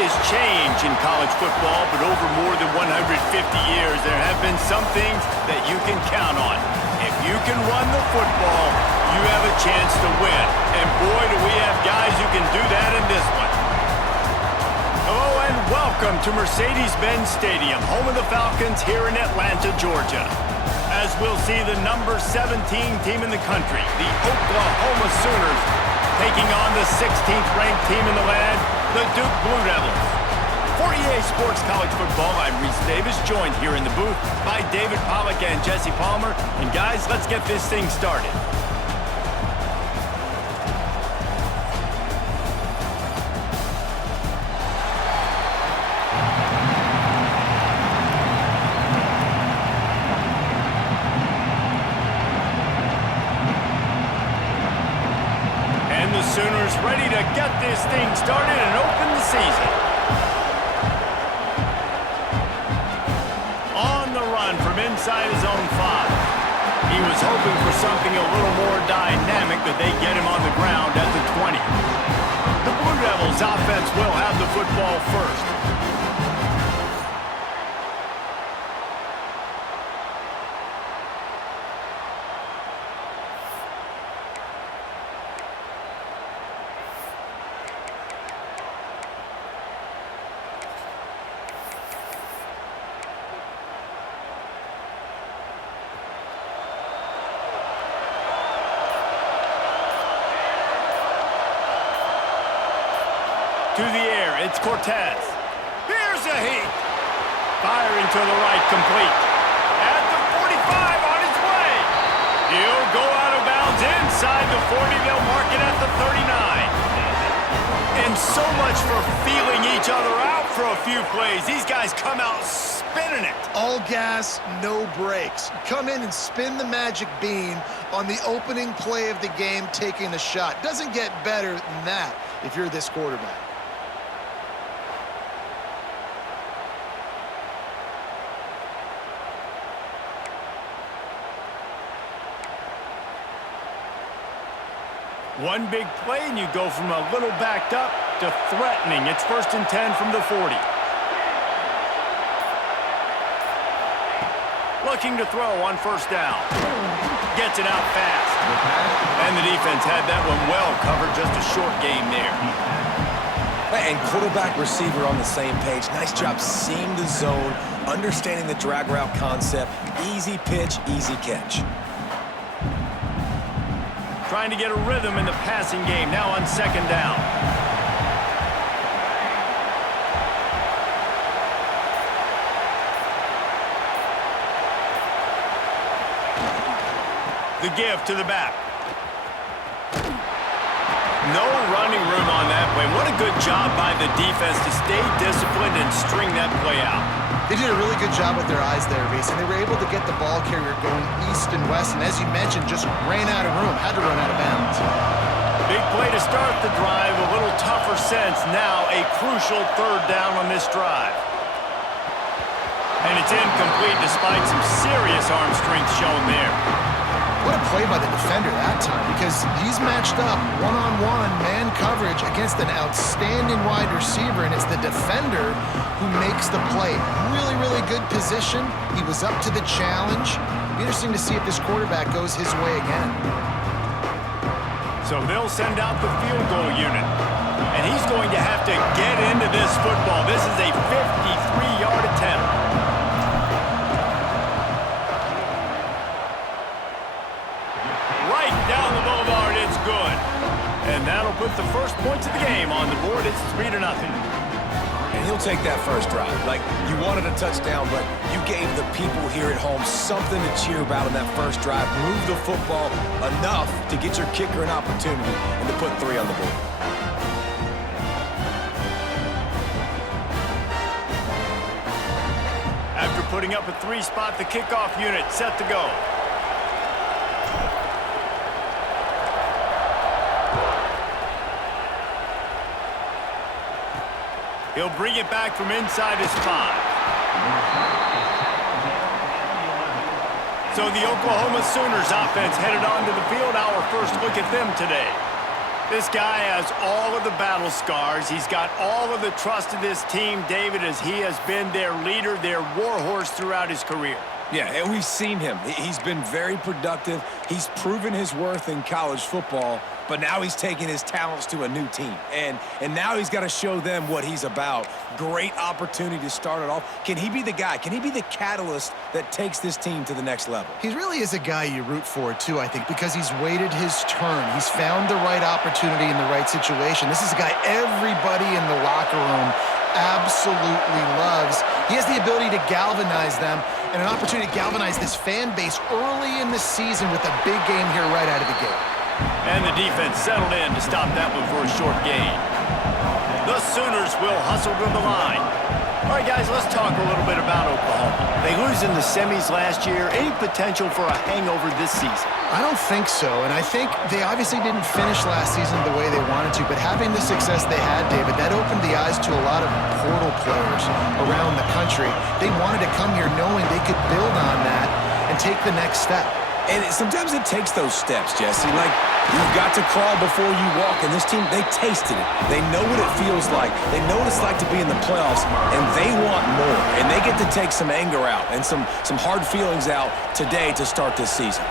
is change in college football, but over more than 150 years, there have been some things that you can count on. If you can run the football, you have a chance to win. And boy, do we have guys who can do that in this one. Hello and welcome to Mercedes-Benz Stadium, home of the Falcons here in Atlanta, Georgia. As we'll see the number 17 team in the country, the Oklahoma Sooners, taking on the 16th ranked team in the land, the Duke Blue Devils. For EA Sports College Football, I'm Reese Davis, joined here in the booth by David Pollack and Jesse Palmer. And guys, let's get this thing started. Sooners ready to get this thing started and open the season. On the run from inside his own 5. He was hoping for something a little more dynamic, but they get him on the ground at the 20. The Blue Devils offense will have the football first. To the air, it's Cortez. Here's a heat. Firing to the right, complete. At the 45, on his way. He'll go out of bounds inside the 40. They'll mark it at the 39. And so much for feeling each other out for a few plays. These guys come out spinning it. All gas, no brakes. Come in and spin the magic bean on the opening play of the game, taking a shot. Doesn't get better than that if you're this quarterback. One big play, and you go from a little backed up to threatening. It's 1st and 10 from the 40. Looking to throw on 1st down. Gets it out fast. And the defense had that one well covered. Just a short game there. And quarterback receiver on the same page. Nice job seeing the zone, understanding the drag route concept. Easy pitch, easy catch. Trying to get a rhythm in the passing game, now on 2nd down. The give to the back. No running room on that play. What a good job by the defense to stay disciplined and string that play out. They did a really good job with their eyes there, Reese, and they were able to get the ball carrier going east and west, and as you mentioned, just ran out of room, had to run out of bounds. Big play to start the drive, a little tougher sense. Now a crucial 3rd down on this drive. And it's incomplete despite some serious arm strength shown there. What a play by the defender that time, because he's matched up one-on-one man coverage against an outstanding wide receiver, and it's the defender who makes the play. Really, really good position. He was up to the challenge. Be interesting to see if this quarterback goes his way again. So they'll send out the field goal unit, and he's going to have to get into this football. This is a 53-yard attempt. Down the boulevard, it's good. And that'll put the first points of the game on the board. It's 3-0. And he'll take that first drive. Like, you wanted a touchdown, but you gave the people here at home something to cheer about in that first drive. Move the football enough to get your kicker an opportunity and to put 3 on the board. After putting up a 3-spot, the kickoff unit set to go. He'll bring it back from inside his 5. So the Oklahoma Sooners offense headed onto the field. Our first look at them today. This guy has all of the battle scars. He's got all of the trust of this team, David, as he has been their leader, their warhorse throughout his career. Yeah, and we've seen him. He's been very productive. He's proven his worth in college football, but now he's taking his talents to a new team. And now he's got to show them what he's about. Great opportunity to start it off. Can he be the guy? Can he be the catalyst that takes this team to the next level? He really is a guy you root for, too, I think, because he's waited his turn. He's found the right opportunity in the right situation. This is a guy everybody in the locker room absolutely loves. He has the ability to galvanize them and an opportunity to galvanize this fan base early in the season with a big game here right out of the gate. And the defense settled in to stop that one for a short gain. The Sooners will hustle to the line. All right, guys, let's talk a little bit about Oklahoma. They lose in the semis last year. Any potential for a hangover this season? I don't think so, and I think they obviously didn't finish last season the way they wanted to, but having the success they had, David, that opened the eyes to a lot of portal players around the country. They wanted to come here knowing they could build on that and take the next step. And sometimes it takes those steps, Jesse. Like, you've got to crawl before you walk. And this team, they tasted it. They know what it feels like. They know what it's like to be in the playoffs, and they want more. And they get to take some anger out and some hard feelings out today to start this season.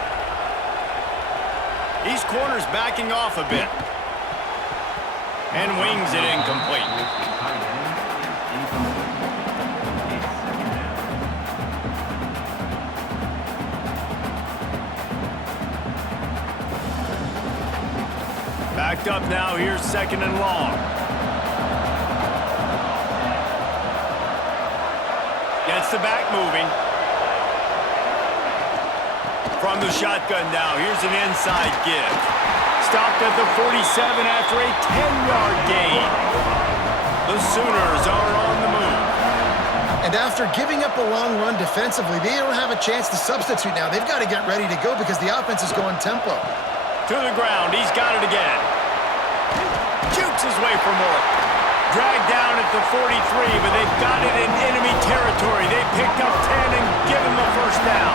These corners backing off a bit. And wings it incomplete. Backed up now, here's 2nd and long. Gets the back moving. From the shotgun now, here's an inside give. Stopped at the 47 after a 10-yard gain. The Sooners are on the move. And after giving up a long run defensively, they don't have a chance to substitute now. They've got to get ready to go because the offense is going tempo. To the ground, he's got it again. Jukes his way for more. Dragged down at the 43, but they've got it in enemy territory. They picked up 10 and given the first down.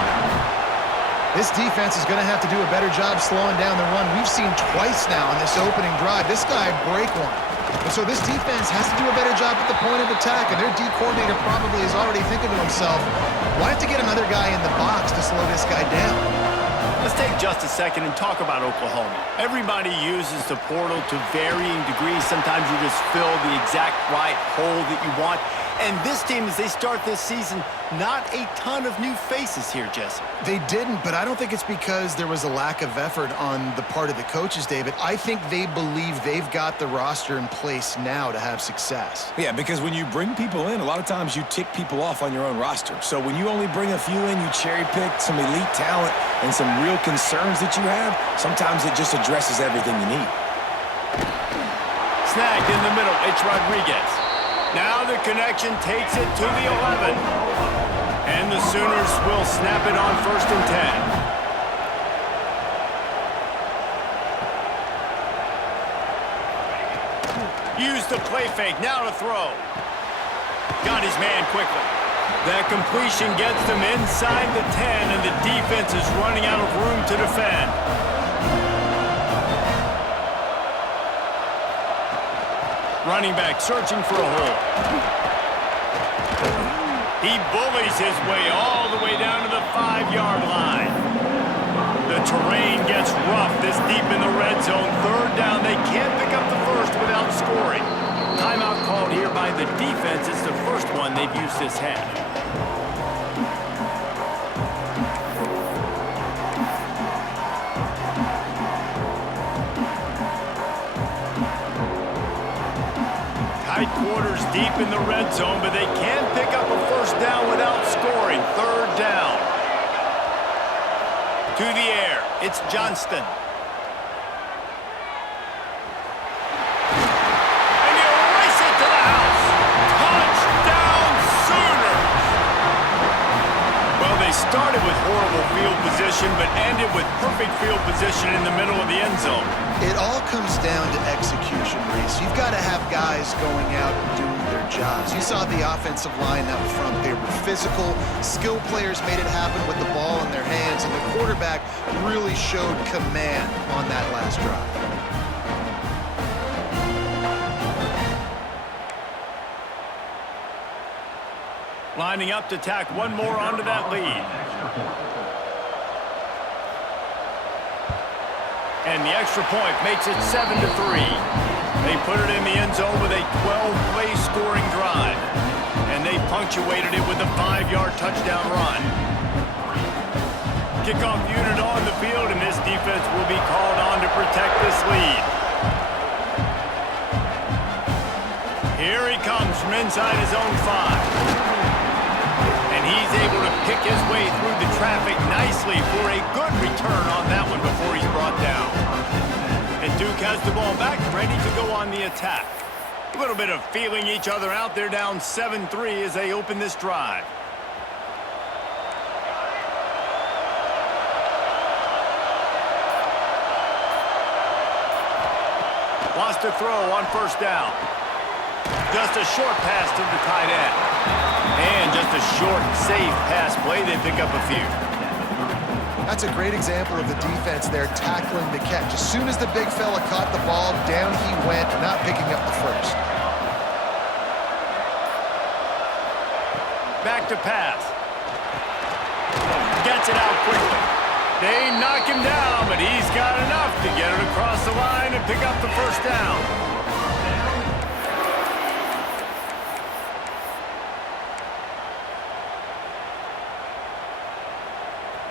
This defense is going to have to do a better job slowing down the run. We've seen twice now in this opening drive. This guy break one. And so this defense has to do a better job at the point of attack, and their D coordinator probably is already thinking to himself, why have to get another guy in the box to slow this guy down? Let's take just a second and talk about Oklahoma. Everybody uses the portal to varying degrees. Sometimes you just fill the exact right hole that you want. And this team, as they start this season, not a ton of new faces here, Jesse. They didn't, but I don't think it's because there was a lack of effort on the part of the coaches, David. I think they believe they've got the roster in place now to have success. Yeah, because when you bring people in, a lot of times you tick people off on your own roster. So when you only bring a few in, you cherry-pick some elite talent and some real concerns that you have, sometimes it just addresses everything you need. Snagged in the middle, it's Rodriguez. Now the connection takes it to the 11. And the Sooners will snap it on 1st and 10. Use the play fake, now to throw. Got his man quickly. That completion gets them inside the 10, and the defense is running out of room to defend. Running back searching for a hole. He bullies his way all the way down to the 5-yard line. The terrain gets rough this deep in the red zone. 3rd down, they can't pick up the first without scoring. Timeout called here by the defense. It's the first one they've used this half. Tight quarters deep in the red zone, but they can't pick up a first down without scoring. 3rd down. To the air, it's Johnston. And you race it to the house. Touchdown, Sooners! Well, they started with horrible field position, but ended with perfect field position in the middle of the end zone. It all comes down to execution, Reese. You've got to have guys going out and doing their jobs. You saw the offensive line out front. They were physical. Skill players made it happen with the ball in their hands, and the quarterback really showed command on that last drive. Lining up to tack one more onto that lead. And the extra point makes it 7-3. They put it in the end zone with a 12-play scoring drive. And they punctuated it with a 5-yard touchdown run. Kickoff unit on the field, and this defense will be called on to protect this lead. Here he comes from inside his own 5. And he's able to pick his way through the traffic nicely for a good return on that one before he's brought down. And Duke has the ball back, ready to go on the attack. A little bit of feeling each other out. They're down 7-3 as they open this drive. Wants to throw on first down. Just a short pass to the tight end. And just a short, safe pass play. They pick up a few. That's a great example of the defense there tackling the catch. As soon as the big fella caught the ball, down he went, not picking up the first. Back to pass. Gets it out quickly. They knock him down, but he's got enough to get it across the line and pick up the first down.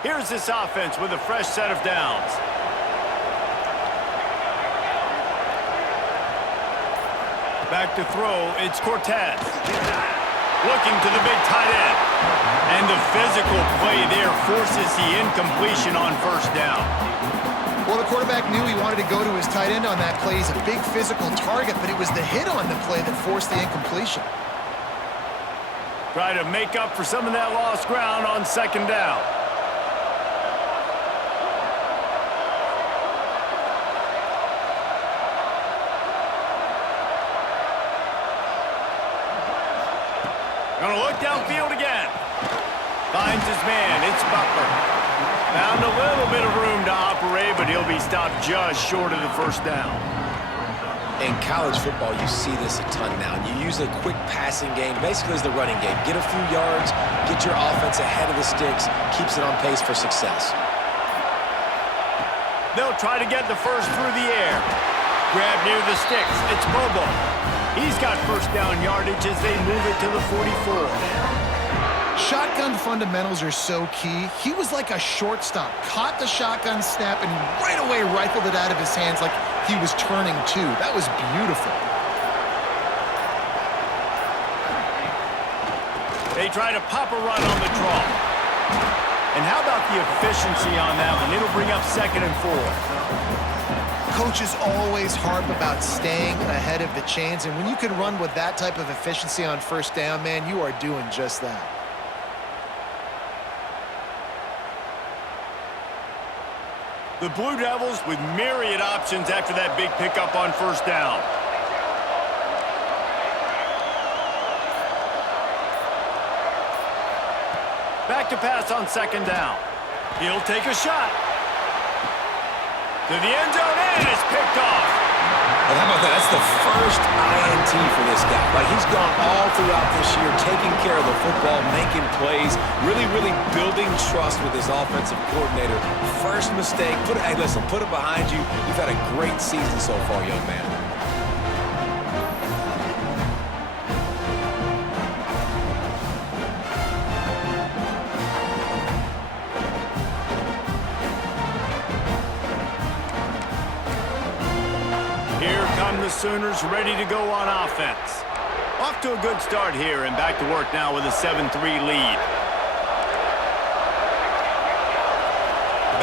Here's this offense with a fresh set of downs. Back to throw, it's Cortez. Looking to the big tight end. And the physical play there forces the incompletion on first down. Well, the quarterback knew he wanted to go to his tight end on that play. He's a big physical target, but it was the hit on the play that forced the incompletion. Try to make up for some of that lost ground on second down. Gonna look downfield again. Finds his man. It's Butler. Found a little bit of room to operate, but he'll be stopped just short of the first down. In college football, you see this a ton now. You use a quick passing game, basically as the running game. Get a few yards, get your offense ahead of the sticks, keeps it on pace for success. They'll try to get the first through the air. Grab near the sticks. It's Bobo. He's got first down yardage as they move it to the 44. Shotgun fundamentals are so key. He was like a shortstop. Caught the shotgun snap and right away rifled it out of his hands like he was turning two. That was beautiful. They try to pop a run on the draw. And how about the efficiency on that one? It'll bring up 2nd and 4. Coaches always harp about staying ahead of the chains, and when you can run with that type of efficiency on first down, man, you are doing just that. The Blue Devils with myriad options after that big pickup on first down. Back to pass on second down. He'll take a shot. To the end zone, and it's picked off. Well, how about that? That's the first INT for this guy. Like, he's gone all throughout this year, taking care of the football, making plays, really, really building trust with his offensive coordinator. First mistake, hey, listen, put it behind you. You've had a great season so far, young man. The Sooners ready to go on offense. Off to a good start here and back to work now with a 7-3 lead.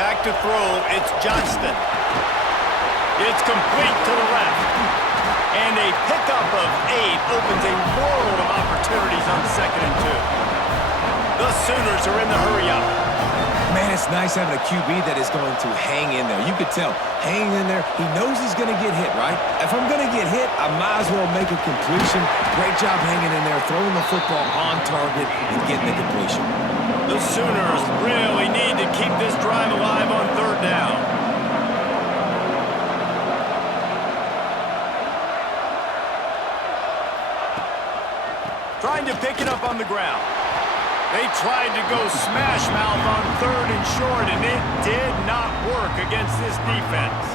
Back to throw, it's Johnston. It's complete to the left. And a pickup of 8 opens a world of opportunities on 2nd and 2. The Sooners are in the hurry-up. Man, it's nice having a QB that is going to hang in there. You could tell, hanging in there, he knows he's going to get hit, right? If I'm going to get hit, I might as well make a completion. Great job hanging in there, throwing the football on target and getting the completion. The Sooners really need to keep this drive alive on third down. Trying to pick it up on the ground. They tried to go smash mouth on 3rd and short, and it did not work against this defense.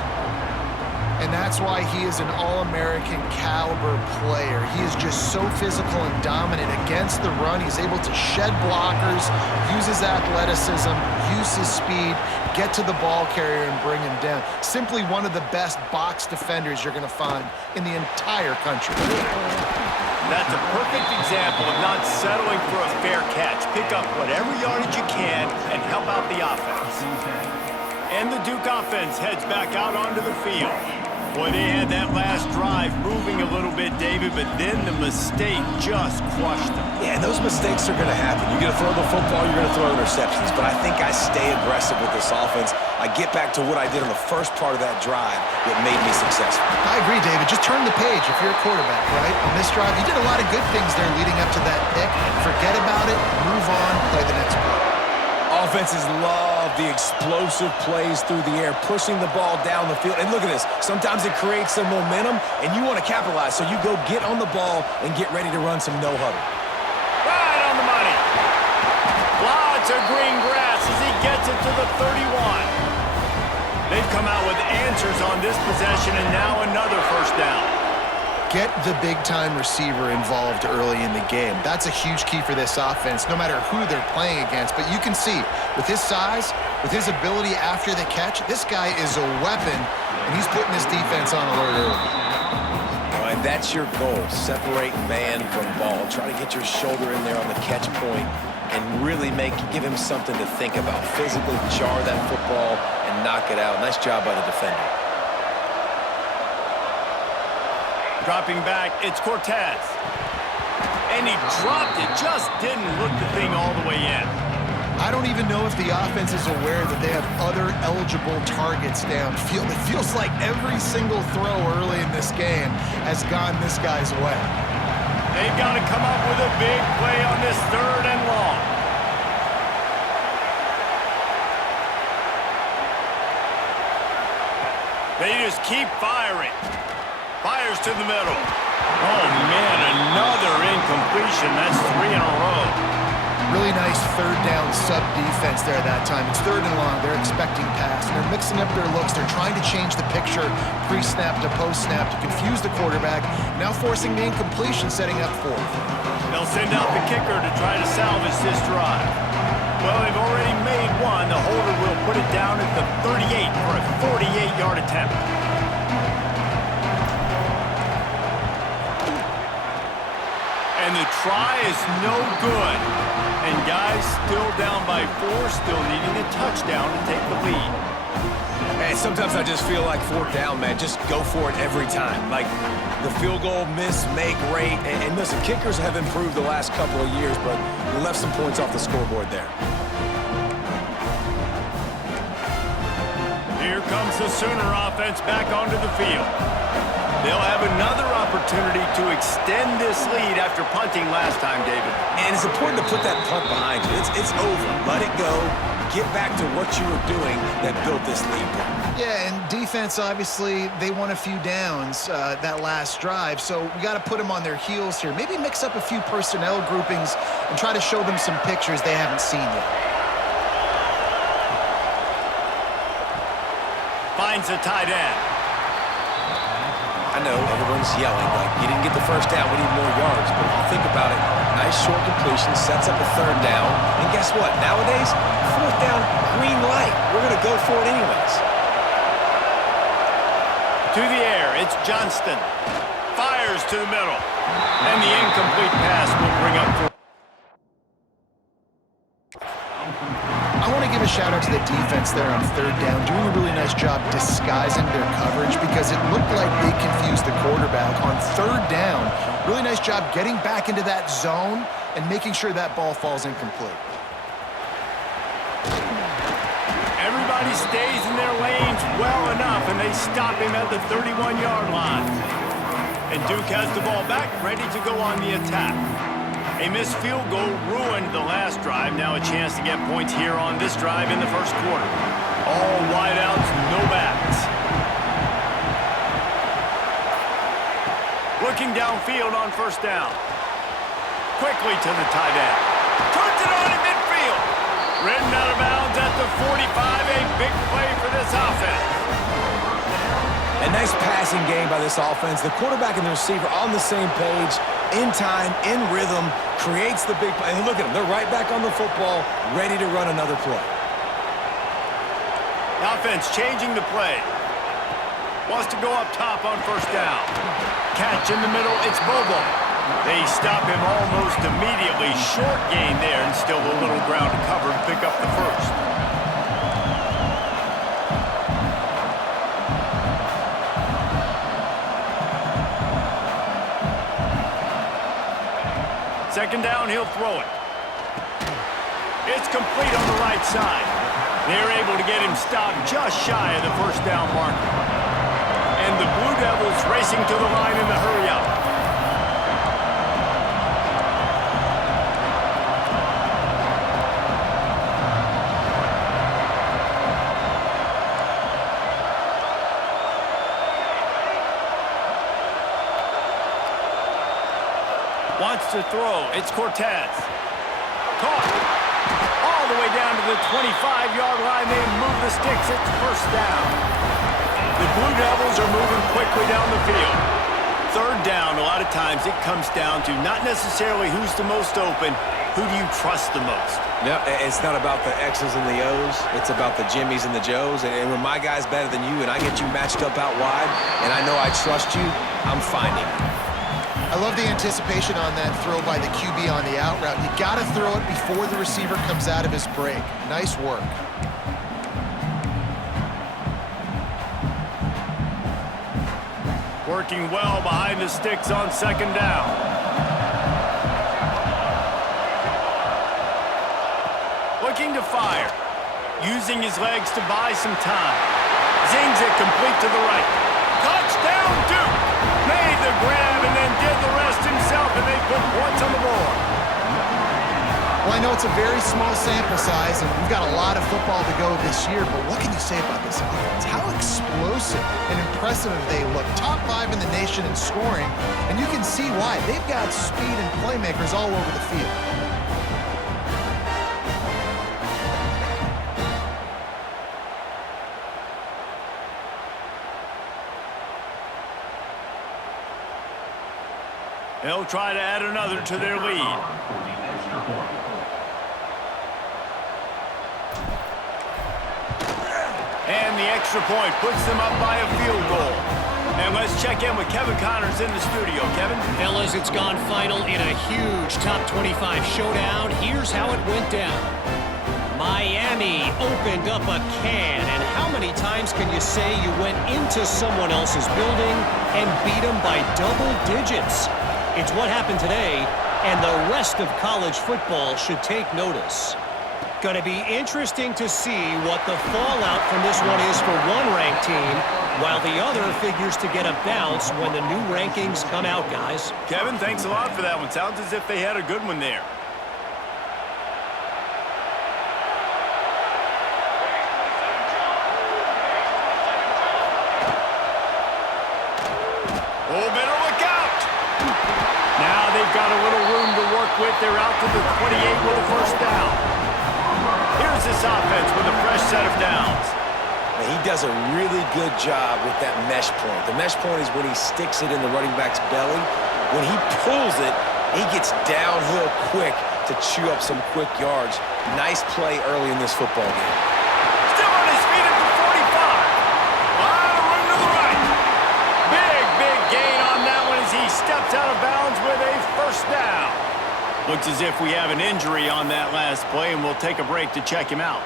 And that's why he is an All-American caliber player. He is just so physical and dominant against the run. He's able to shed blockers, use his athleticism, use his speed, get to the ball carrier and bring him down. Simply one of the best box defenders you're going to find in the entire country. That's a perfect example of not settling for a fair catch. Pick up whatever yardage you can and help out the offense. And the Duke offense heads back out onto the field. Boy, they had that last drive moving a little bit, David, but then the mistake just crushed them. Yeah, and those mistakes are going to happen. You're going to throw the football, you're going to throw interceptions, but I think I stay aggressive with this offense. I get back to what I did on the first part of that drive that made me successful. I agree, David. Just turn the page if you're a quarterback, right? On this drive, you did a lot of good things there leading up to that pick. Forget about it, move on, play the next play. Offenses love the explosive plays through the air, pushing the ball down the field. And look at this. Sometimes it creates some momentum, and you want to capitalize. So you go get on the ball and get ready to run some no-huddle. Right on the money. Lots of green grass as he gets it to the 31. They've come out with answers on this possession, and now another first down. Get the big-time receiver involved early in the game. That's a huge key for this offense, no matter who they're playing against. But you can see, with his size, with his ability after the catch, this guy is a weapon, and he's putting his defense on alert early. All right, that's your goal. Separate man from ball. Try to get your shoulder in there on the catch point and really give him something to think about. Physically jar that football and knock it out. Nice job by the defender. Dropping back, it's Cortez. And he dropped it, just didn't look the thing all the way in. I don't even know if the offense is aware that they have other eligible targets downfield. It feels like every single throw early in this game has gone this guy's way. They've got to come up with a big play on this 3rd and long. They just keep firing. Fires to the middle. Oh, man, another incompletion. That's 3 in a row. Really nice 3rd down sub-defense there that time. It's 3rd and long. They're expecting pass. And they're mixing up their looks. They're trying to change the picture pre-snap to post-snap to confuse the quarterback. Now forcing the incompletion, setting up 4th. They'll send out the kicker to try to salvage this drive. Well, they've already made one. The holder will put it down at the 38 for a 48-yard attempt. And the try is no good. And guys still down by 4, still needing a touchdown to take the lead. And sometimes I just feel like 4th down, man. Just go for it every time. Like the field goal, miss, make, rate. And listen, kickers have improved the last couple of years, but we left some points off the scoreboard there. Here comes the Sooner offense back onto the field. They'll have another opportunity to extend this lead after punting last time, David. And it's important to put that punt behind you. It's over. Let it go. Get back to what you were doing that built this lead. Yeah, and defense, obviously, they won a few downs that last drive, so we got to put them on their heels here. Maybe mix up a few personnel groupings and try to show them some pictures they haven't seen yet. Finds a tight end. I know everyone's yelling, like, you didn't get the first down, we need more yards. But if you think about it, nice short completion, sets up a 3rd down. And guess what? Nowadays, 4th down, green light. We're going to go for it anyways. To the air, it's Johnston. Fires to the middle. And the incomplete pass will bring up 4. I want to give a shout-out to the defense there on 3rd down, doing a really nice job disguising their coverage because it looked like they confused the quarterback on 3rd down. Really nice job getting back into that zone and making sure that ball falls incomplete. Everybody stays in their lanes well enough, and they stop him at the 31-yard line. And Duke has the ball back, ready to go on the attack. A missed field goal ruined the last drive. Now a chance to get points here on this drive in the first quarter. All wideouts, no backs. Looking downfield on 1st down. Quickly to the tight end. Turns it on in midfield. Ridden out of bounds at the 45. A big play for this offense. A nice passing game by this offense. The quarterback and the receiver on the same page, in time, in rhythm, creates the big play. And look at them. They're right back on the football, ready to run another play. The offense changing the play. Wants to go up top on first down. Catch in the middle. It's Bobo. They stop him almost immediately. Short gain there, and still a little ground to cover and pick up the first. Second down, he'll throw it. It's complete on the right side. They're able to get him stopped just shy of the first down marker. And the Blue Devils racing to the line in the hurry-up. Wants to throw. It's Cortez. Caught. All the way down to the 25-yard line. They move the sticks. It's first down. The Blue Devils are moving quickly down the field. Third down, a lot of times it comes down to not necessarily who's the most open, who do you trust the most? No, it's not about the X's and the O's. It's about the Jimmies and the Joes. And when my guy's better than you and I get you matched up out wide and I know I trust you, I'm finding it. I love the anticipation on that throw by the QB on the out route. You got to throw it before the receiver comes out of his break. Nice work. Working well behind the sticks on second down. Looking to fire. Using his legs to buy some time. Zings it complete to the right. Touchdown, Duke! Made the grab and then did the rest himself, and they put points on the board. Well, I know it's a very small sample size, and we've got a lot of football to go this year, but what can you say about this offense? How explosive and impressive they look. Top 5 in the nation in scoring, and you can see why. They've got speed and playmakers all over the field. They'll try to add another to their lead. And the extra point puts them up by a field goal. And let's check in with Kevin Connors in the studio. Kevin? Fellas, it's gone final in a huge top 25 showdown. Here's how it went down. Miami opened up a can, and how many times can you say you went into someone else's building and beat them by double digits? It's what happened today, and the rest of college football should take notice. Going to be interesting to see what the fallout from this one is for one ranked team, while the other figures to get a bounce when the new rankings come out, guys. Kevin, thanks a lot for that one. Sounds as if they had a good one there. Oh, better look out! Now they've got a little room to work with. They're out to the 28 with a first down. Here's this offense with a fresh set of downs. And he does a really good job with that mesh point. The mesh point is when he sticks it in the running back's belly. When he pulls it, he gets downhill quick to chew up some quick yards. Nice play early in this football game. Still on his feet at the 45. Lot of room to the right. Big gain on that one as he steps out of bounds with a first down. Looks as if we have an injury on that last play, and we'll take a break to check him out.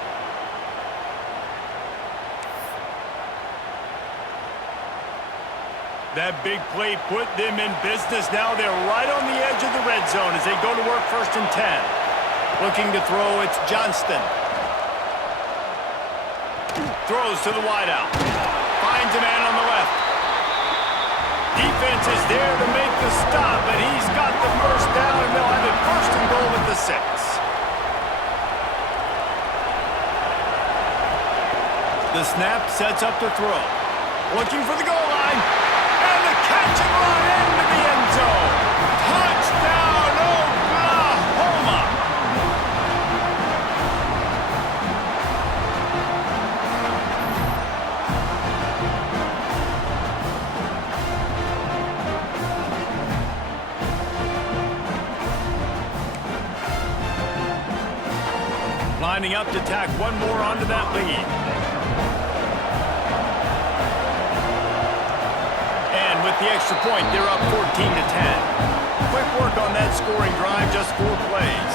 That big play put them in business. Now they're right on the edge of the red zone as they go to work first and 10. Looking to throw, it's Johnston. Throws to the wideout. Finds a man on the left. Defense is there to make the stop, but he's got the first down, and they'll have it first and goal at the 6. The snap sets up the throw. Looking for the goal line. And the catch and run into the end zone. Touchdown, Oklahoma. lining up to tack one more onto that lead. And with the extra point, they're up 14-10. Quick work on that scoring drive, just 4 plays.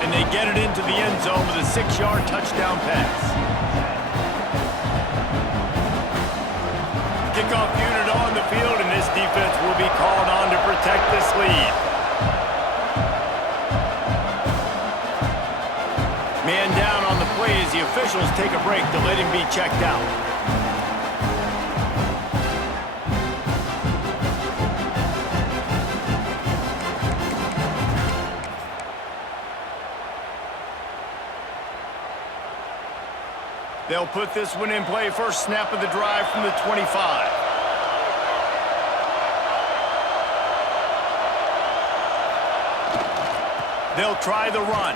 And they get it into the end zone with a 6-yard touchdown pass. Kickoff unit on the field, and this defense will be called on to protect this lead. Man down on the play as the officials take a break to let him be checked out. They'll put this one in play. First snap of the drive from the 25. They'll try the run.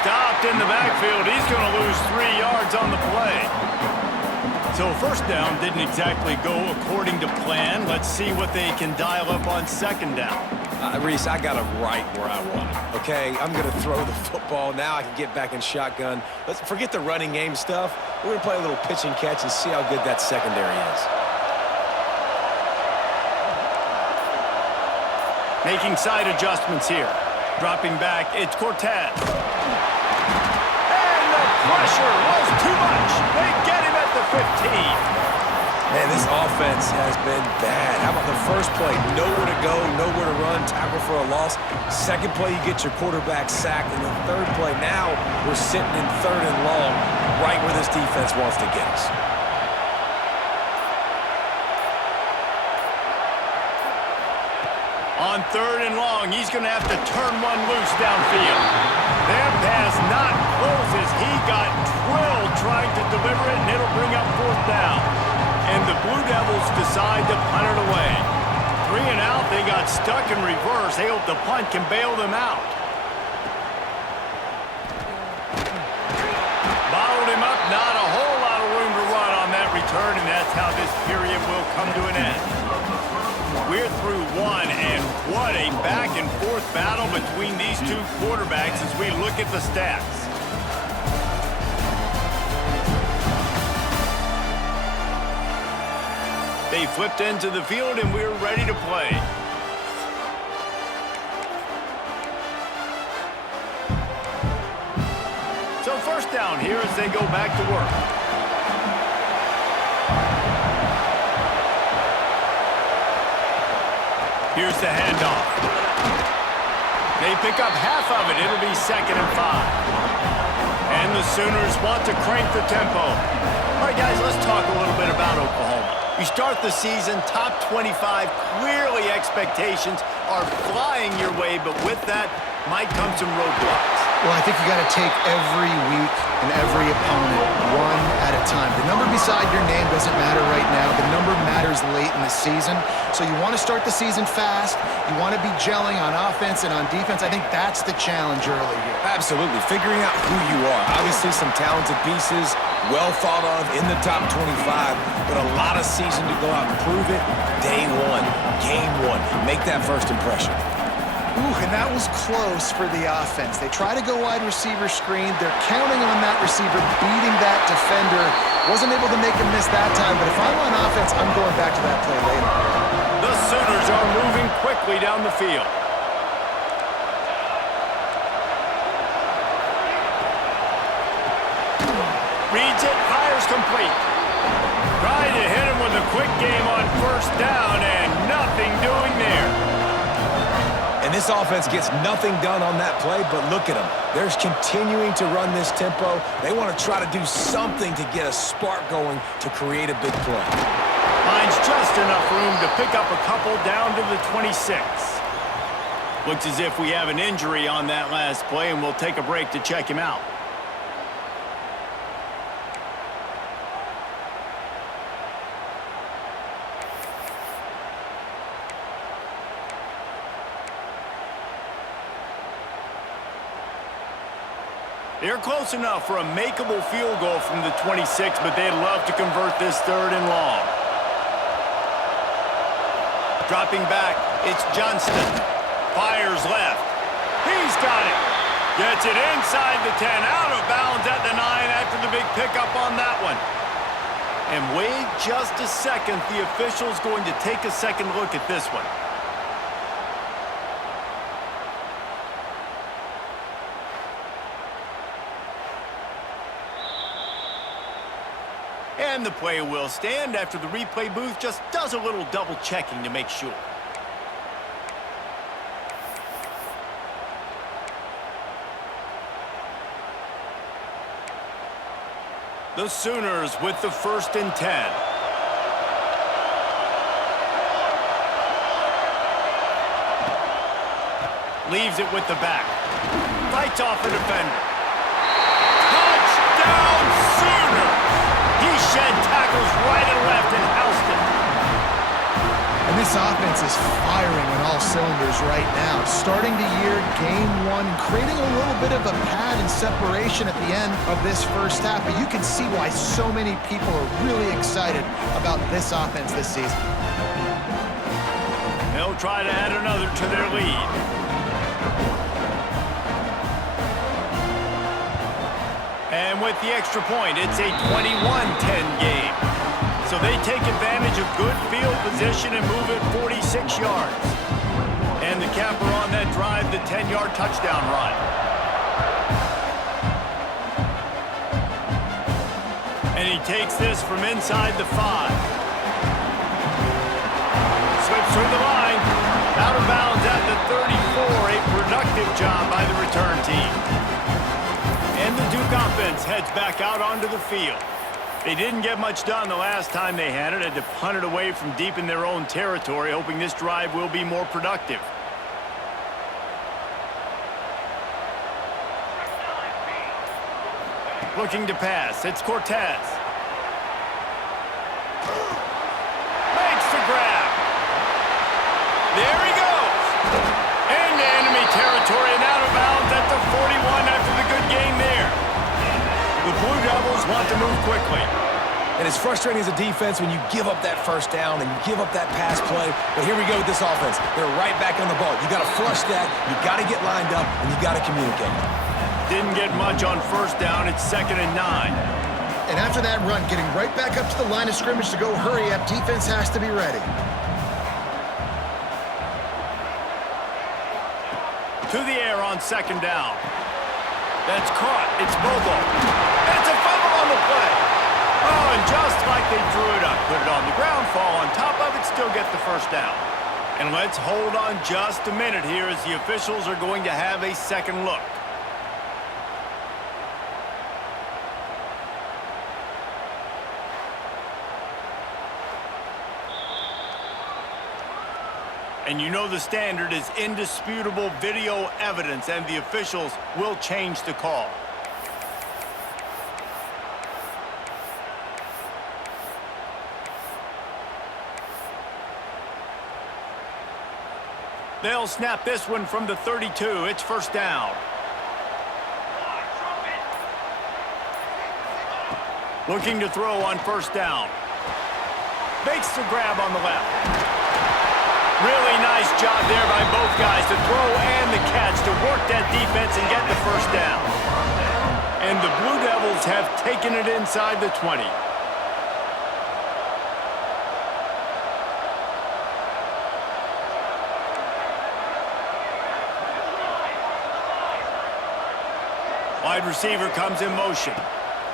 Stopped in the backfield. He's going to lose 3 yards on the play. So first down didn't exactly go according to plan. Let's see what they can dial up on second down. Reese, I got him right where I want it, okay? I'm going to throw the football. Now I can get back in shotgun. Let's forget the running game stuff. We're going to play a little pitch and catch and see how good that secondary is. Making side adjustments here. Dropping back, it's Cortez. And the pressure was too much. They get him at the 15. Man, this offense has been bad. How about the first play? Nowhere to go, nowhere to run, tackle for a loss. Second play, you get your quarterback sacked. And the third play, now we're sitting in 3rd and long, right where this defense wants to get us. On 3rd and long, he's going to have to turn one loose downfield. Their pass not closes. He got drilled trying to deliver it, and it'll bring up 4th down. And the Blue Devils decide to punt it away. 3 and out, they got stuck in reverse. They hope the punt can bail them out. Bottled him up, not a whole lot of room to run on that return, and that's how this period will come to an end. We're through 1, and what a back-and-forth battle between these two quarterbacks as we look at the stats. They flipped into the field, and we're ready to play. So first down here as they go back to work. Here's the handoff. They pick up half of it. It'll be 2nd and 5. And the Sooners want to crank the tempo. All right, guys, let's talk a little bit about Oklahoma. You start the season top 25. Clearly expectations are flying your way, but with that might come some roadblocks. Well, I think you got to take every week and every opponent one at a time. The number beside your name doesn't matter right now. The number matters late in the season. So you want to start the season fast. You want to be gelling on offense and on defense. I think that's the challenge early here. Absolutely. Figuring out who you are. Obviously some talented pieces, well thought of in the top 25, but a lot of season to go out and prove it. Day 1, game 1. Make that first impression. Ooh, and that was close for the offense. They try to go wide receiver screen. They're counting on that receiver beating that defender. Wasn't able to make him miss that time, but if I'm on offense, I'm going back to that play later. The Sooners are moving quickly down the field. Reads it, fires complete. Trying to hit him with a quick game on first down, and nothing doing there. And this offense gets nothing done on that play, but look at them. They're continuing to run this tempo. They want to try to do something to get a spark going to create a big play. Finds just enough room to pick up a couple down to the 26. Looks as if we have an injury on that last play, and we'll take a break to check him out. They're close enough for a makeable field goal from the 26, but they'd love to convert this 3rd and long. Dropping back, it's Johnston. Fires left. He's got it. Gets it inside the 10, out of bounds at the 9 after the big pickup on that one. And wait just a second, the official's going to take a second look at this one. And the play will stand after the replay booth just does a little double checking to make sure. The Sooners with the 1st and 10. Leaves it with the back. Fights off a defender. Touchdown Sooners! He shed tackles right and left and housed it. And this offense is firing on all cylinders right now. Starting the year, game 1, creating a little bit of a pad and separation at the end of this first half. But you can see why so many people are really excited about this offense this season. They'll try to add another to their lead. And with the extra point, it's a 21-10 game. So they take advantage of good field position and move it 46 yards. And the capper on that drive, the 10-yard touchdown run. And he takes this from inside the 5. Slips through the line. Out of bounds at the 34. A productive job by the return team. And the Duke offense heads back out onto the field. They didn't get much done the last time they had it. Had to punt it away from deep in their own territory, hoping this drive will be more productive. Looking to pass. It's Cortez. Makes the grab. There he goes. Into enemy territory and out of bounds at the 41 after the good game there. The Blue Devils want to move quickly. And it's frustrating as a defense when you give up that first down and you give up that pass play. But here we go with this offense. They're right back on the ball. You got to flush that, you got to get lined up, and you got to communicate. Didn't get much on first down. It's 2nd and 9. And after that run, getting right back up to the line of scrimmage to go hurry up, defense has to be ready. To the air on 2nd down. That's caught. It's Bobo. It's a fumble on the play. Oh, and just like they drew it up, put it on the ground, fall on top of it, still get the first down. And let's hold on just a minute here as the officials are going to have a second look. And you know the standard is indisputable video evidence, and the officials will change the call. They'll snap this one from the 32. It's first down. Looking to throw on first down. Makes the grab on the left. Really nice job there by both guys to throw and the catch to work that defense and get the first down. And the Blue Devils have taken it inside the 20. Wide receiver comes in motion.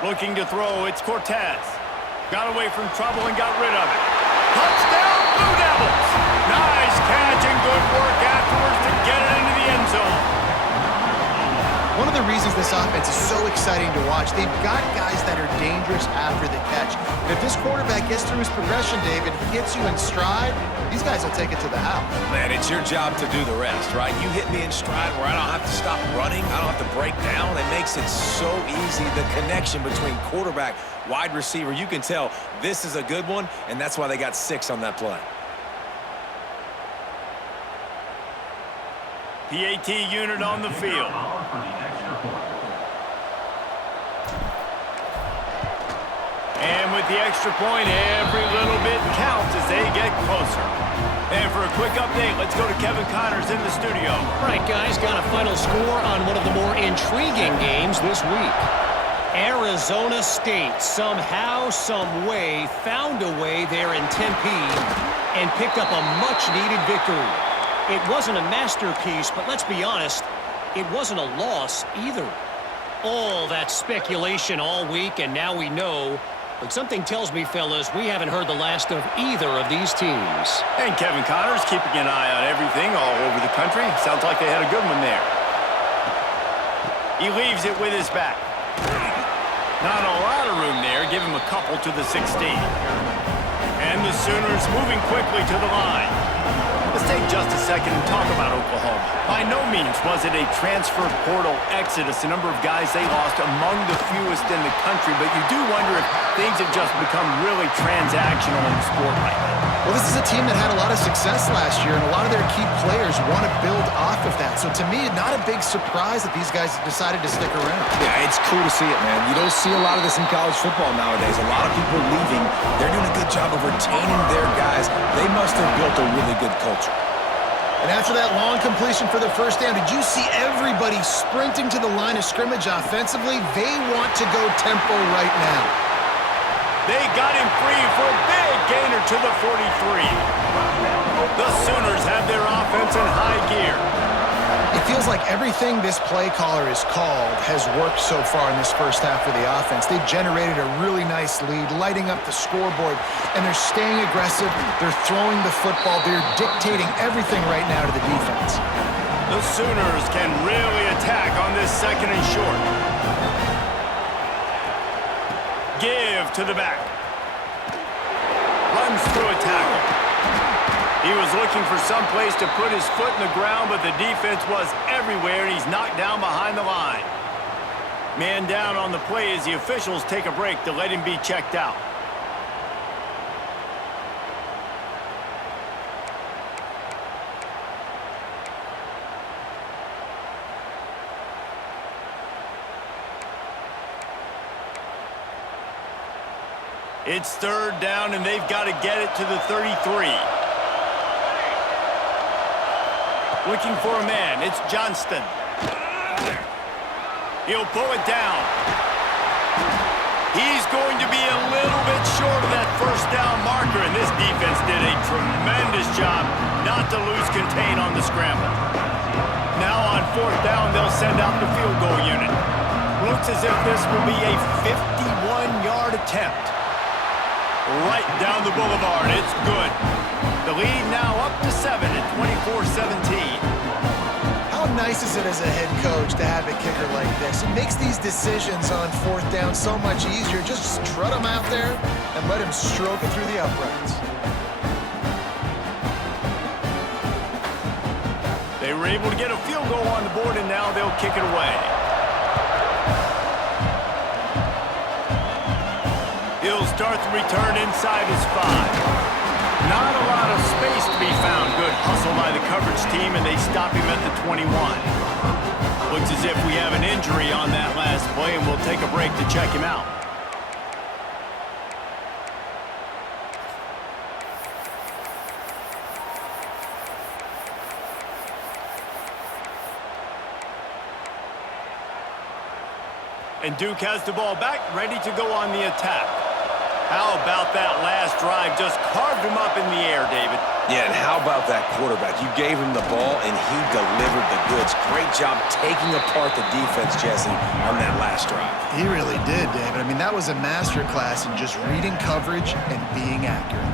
Looking to throw, it's Cortez. Got away from trouble and got rid of it. Touchdown, Blue Devils! Nice catch and good work afterwards to get it into the end zone. One of the reasons this offense is so exciting to watch, they've got guys that are dangerous after the catch. And if this quarterback gets through his progression, David, he gets you in stride, these guys will take it to the house. Man, it's your job to do the rest, right? You hit me in stride where I don't have to stop running. I don't have to break down. It makes it so easy. The connection between quarterback, wide receiver, you can tell this is a good one, and that's why they got 6 on that play. PAT unit on the field. And with the extra point, every little bit counts as they get closer. And for a quick update, let's go to Kevin Connors in the studio. All right, guys, got a final score on one of the more intriguing games this week. Arizona State somehow, some way, found a way there in Tempe and picked up a much-needed victory. It wasn't a masterpiece, but let's be honest, it wasn't a loss either. All that speculation all week, and now we know. But something tells me, fellas, we haven't heard the last of either of these teams. And Kevin Connors keeping an eye on everything all over the country. Sounds like they had a good one there. He leaves it with his back. Not a lot of room there. Give him a couple to the 16. And the Sooners moving quickly to the line. Let's take just a second and talk about Oklahoma. By no means was it a transfer portal exodus, a number of guys they lost among the fewest in the country, but you do wonder if things have just become really transactional in the sport right now. Well, this is a team that had a lot of success last year, and a lot of their key players want to build off of that. So to me, not a big surprise that these guys decided to stick around. Yeah, it's cool to see it, man. You don't see a lot of this in college football nowadays. A lot of people leaving. They're doing a good job of retaining their guys. They must have built a really good culture. And after that long completion for the first down, did you see everybody sprinting to the line of scrimmage offensively? They want to go tempo right now. They got him free for a big gainer to the 43. The Sooners have their offense in high gear. It feels like everything this play caller has called has worked so far in this first half for the offense. They've generated a really nice lead, lighting up the scoreboard, and they're staying aggressive. They're throwing the football. They're dictating everything right now to the defense. The Sooners can really attack on this second and short. Give to the back. Runs through a tackle. He was looking for some place to put his foot in the ground, but the defense was everywhere, and he's knocked down behind the line. Man down on the play as the officials take a break to let him be checked out. It's third down, and they've got to get it to the 33. Looking for a man. It's Johnston. He'll pull it down. He's going to be a little bit short of that first down marker, and this defense did a tremendous job not to lose contain on the scramble. Now on fourth down, they'll send out the field goal unit. Looks as if this will be a 51-yard attempt. Right down the boulevard. It's good. The lead now up to 7 at 24-17. How nice is it as a head coach to have a kicker like this? It makes these decisions on fourth down so much easier. Just strut him out there and let him stroke it through the uprights. They were able to get a field goal on the board, and now they'll kick it away. He'll start the return inside his 5. Not a lot of space to be found. Good hustle by the coverage team, and they stop him at the 21. Looks as if we have an injury on that last play, and we'll take a break to check him out. And Duke has the ball back, ready to go on the attack. How about that last drive? Just carved him up in the air, David. Yeah, and how about that quarterback? You gave him the ball, and he delivered the goods. Great job taking apart the defense, Jesse, on that last drive. He really did, David. I mean, that was a masterclass in just reading coverage and being accurate.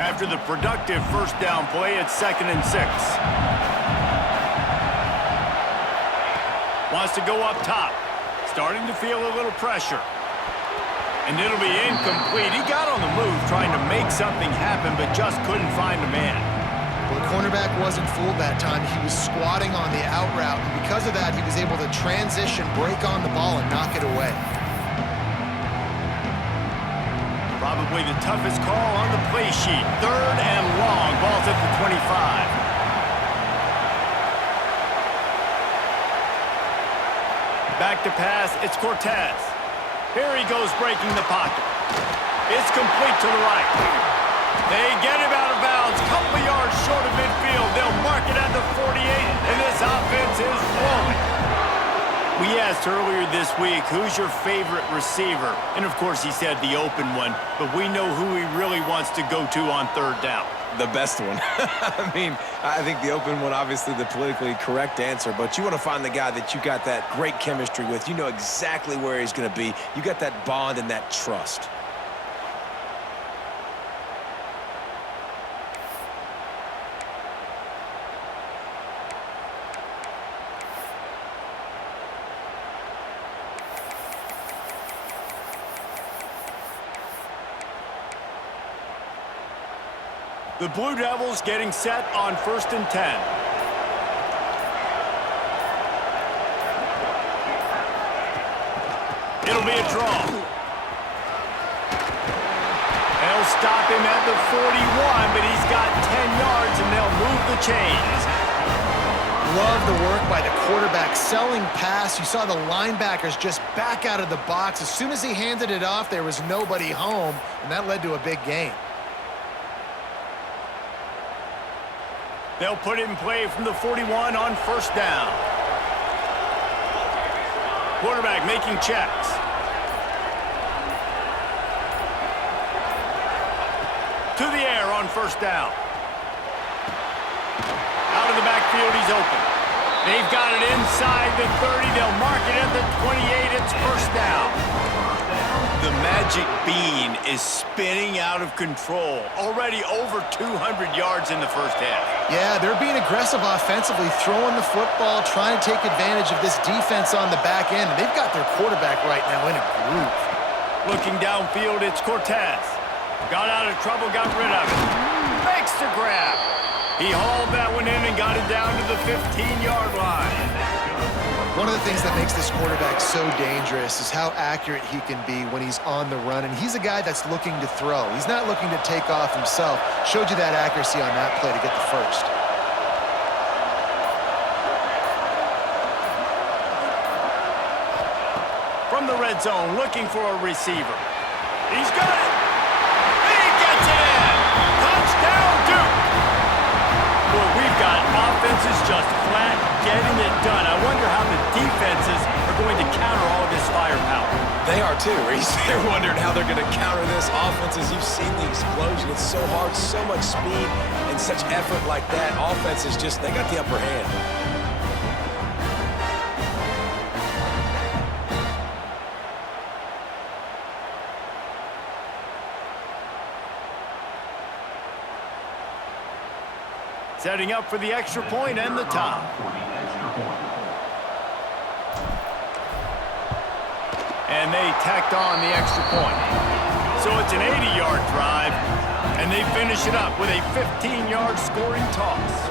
After the productive first down play, it's 2nd and 6. Wants to go up top. Starting to feel a little pressure. And it'll be incomplete. He got on the move trying to make something happen, but just couldn't find a man. Well, the cornerback wasn't fooled that time. He was squatting on the out route, and because of that, he was able to transition, break on the ball, and knock it away. Probably the toughest call on the play sheet. 3rd and long. Ball's at the 25. Back to pass, it's Cortez. Here he goes breaking the pocket. It's complete to the right. They get him out of bounds, couple of yards short of midfield. They'll mark it at the 48, and this offense is rolling. We asked earlier this week, who's your favorite receiver? And, of course, he said the open one, but we know who he really wants to go to on third down. The best one. I mean, I think the open one, obviously the politically correct answer, but you want to find the guy that you got that great chemistry with. You know exactly where he's going to be. You got that bond and that trust. The Blue Devils getting set on 1st and 10. It'll be a draw. They'll stop him at the 41, but he's got 10 yards, and they'll move the chains. Love the work by the quarterback, selling pass. You saw the linebackers just back out of the box. As soon as he handed it off, there was nobody home, and that led to a big gain. They'll put it in play from the 41 on 1st down. Quarterback making checks. To the air on 1st down. Out of the backfield, he's open. They've got it inside the 30. They'll mark it at the 28. It's 1st down. The magic bean is spinning out of control. Already over 200 yards in the first half. Yeah, they're being aggressive offensively, throwing the football, trying to take advantage of this defense on the back end. And they've got their quarterback right now in a groove. Looking downfield, it's Cortez. Got out of trouble, got rid of it. Makes the grab. He hauled that one in and got it down to the 15-yard line. One of the things that makes this quarterback so dangerous is how accurate he can be when he's on the run. And he's a guy that's looking to throw. He's not looking to take off himself. Showed you that accuracy on that play to get the first. From the red zone, looking for a receiver. He's got it. He gets it in. Touchdown, Duke. Well, we've got offenses just flat getting it done. I wonder how the defenses are going to counter all of this firepower. They are too, Reese. They're wondering how they're going to counter this offense. As you've seen the explosion, it's so hard, so much speed, and such effort like that. Offense is just, they got the upper hand. Setting up for the extra point and the top. And they tacked on the extra point. So it's an 80-yard drive, and they finish it up with a 15-yard scoring toss.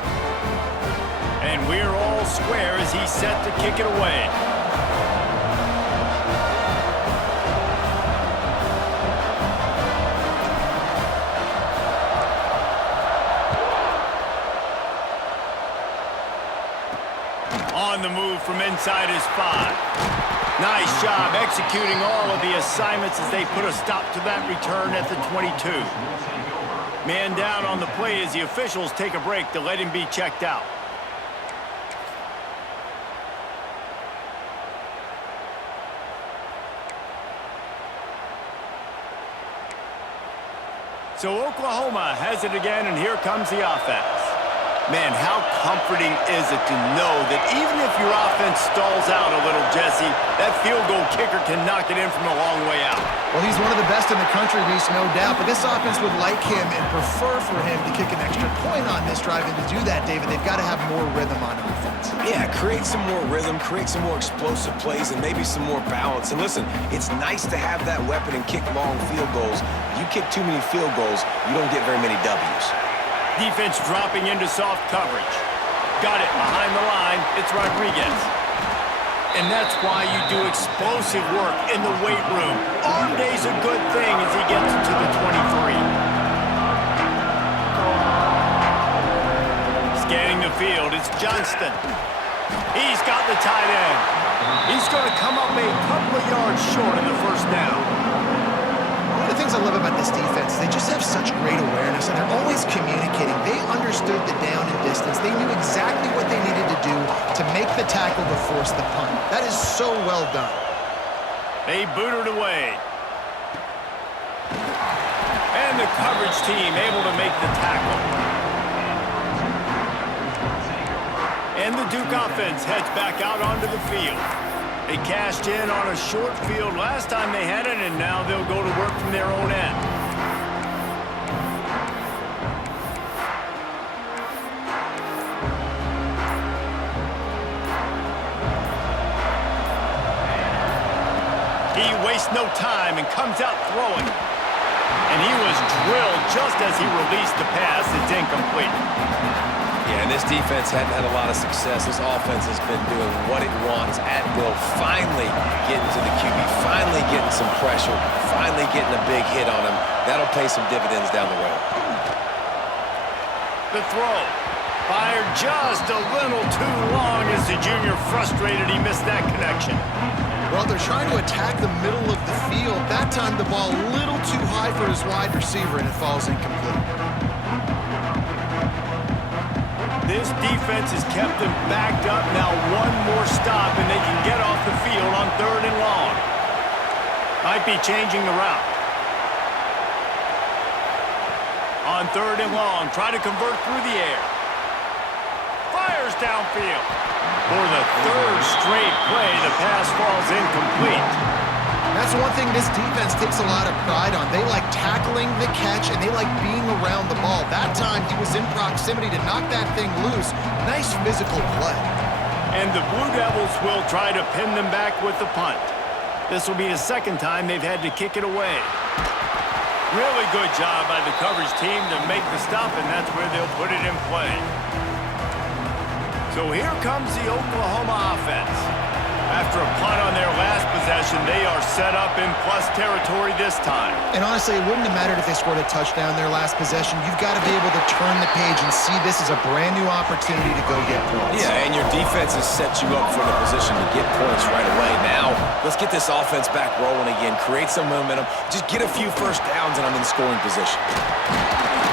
And we're all square as he's set to kick it away. On the move from inside his 5. Nice job executing all of the assignments as they put a stop to that return at the 22. Man down on the play as the officials take a break to let him be checked out. So Oklahoma has it again, and here comes the offense. Man, how comforting is it to know that even if your offense stalls out a little, Jesse, that field goal kicker can knock it in from a long way out. Well, he's one of the best in the country, Reese, no doubt. But this offense would like him and prefer for him to kick an extra point on this drive. And to do that, David, they've got to have more rhythm on offense. Yeah, create some more rhythm, create some more explosive plays, and maybe some more balance. And listen, it's nice to have that weapon and kick long field goals. You kick too many field goals, you don't get very many W's. Defense dropping into soft coverage. Got it behind the line. It's Rodriguez. And that's why you do explosive work in the weight room. Arm day's a good thing as he gets to the 23. Scanning the field, it's Johnston. He's got the tight end. He's going to come up a couple of yards short of the first down. One of the things I love about this defense, they just have such great awareness, and they're always communicating. They understood the down and distance. They knew exactly what they needed to do to make the tackle to force the punt. That is so well done. They booted away. And the coverage team able to make the tackle. And the Duke offense heads back out onto the field. They cashed in on a short field last time they had it, and now they'll go to work from their own end. He wastes no time and comes out throwing. And he was drilled just as he released the pass. It's incomplete. Yeah, and this defense hadn't had a lot of success. This offense has been doing what it wants at will. Finally getting to the QB, finally getting some pressure, finally getting a big hit on him. That'll pay some dividends down the road. The throw. Fired just a little too long as the junior frustrated. He missed that connection. Well, they're trying to attack the middle of the field. That time the ball a little too high for his wide receiver, and it falls incomplete. This defense has kept them backed up. Now one more stop, and they can get off the field on 3rd and long. Might be changing the route. On 3rd and long, try to convert through the air. Fires downfield. For the 3rd straight play, the pass falls incomplete. That's one thing this defense takes a lot of pride on. They like tackling the catch, and they like being around the ball. That time, he was in proximity to knock that thing loose. Nice physical play. And the Blue Devils will try to pin them back with the punt. This will be the 2nd time they've had to kick it away. Really good job by the coverage team to make the stop, and that's where they'll put it in play. So here comes the Oklahoma offense. After a punt on their last possession, they are set up in plus territory this time. And honestly, it wouldn't have mattered if they scored a touchdown their last possession. You've got to be able to turn the page and see this is a brand new opportunity to go get points. Yeah, and your defense has set you up for the position to get points right away. Now, let's get this offense back rolling again, create some momentum, just get a few first downs, and I'm in scoring position.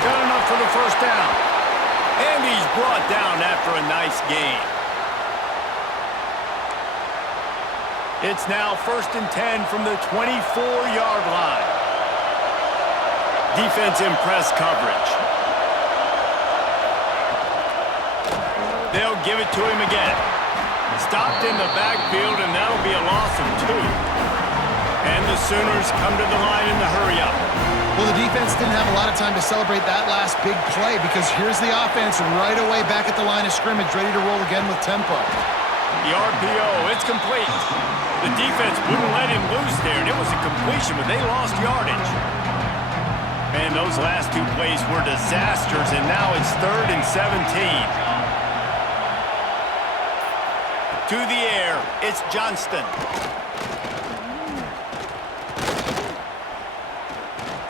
Got enough for the first down. And he's brought down after a nice gain. It's now 1st and 10 from the 24-yard line. Defense in press coverage. They'll give it to him again. Stopped in the backfield, and that'll be a loss of 2. And the Sooners come to the line in the hurry-up. Well, the defense didn't have a lot of time to celebrate that last big play because here's the offense right away back at the line of scrimmage, ready to roll again with tempo. The RPO, it's complete. The defense wouldn't let him loose there, and it was a completion, but they lost yardage. Man, those last 2 plays were disasters, and now it's 3rd and 17. To the air, it's Johnston.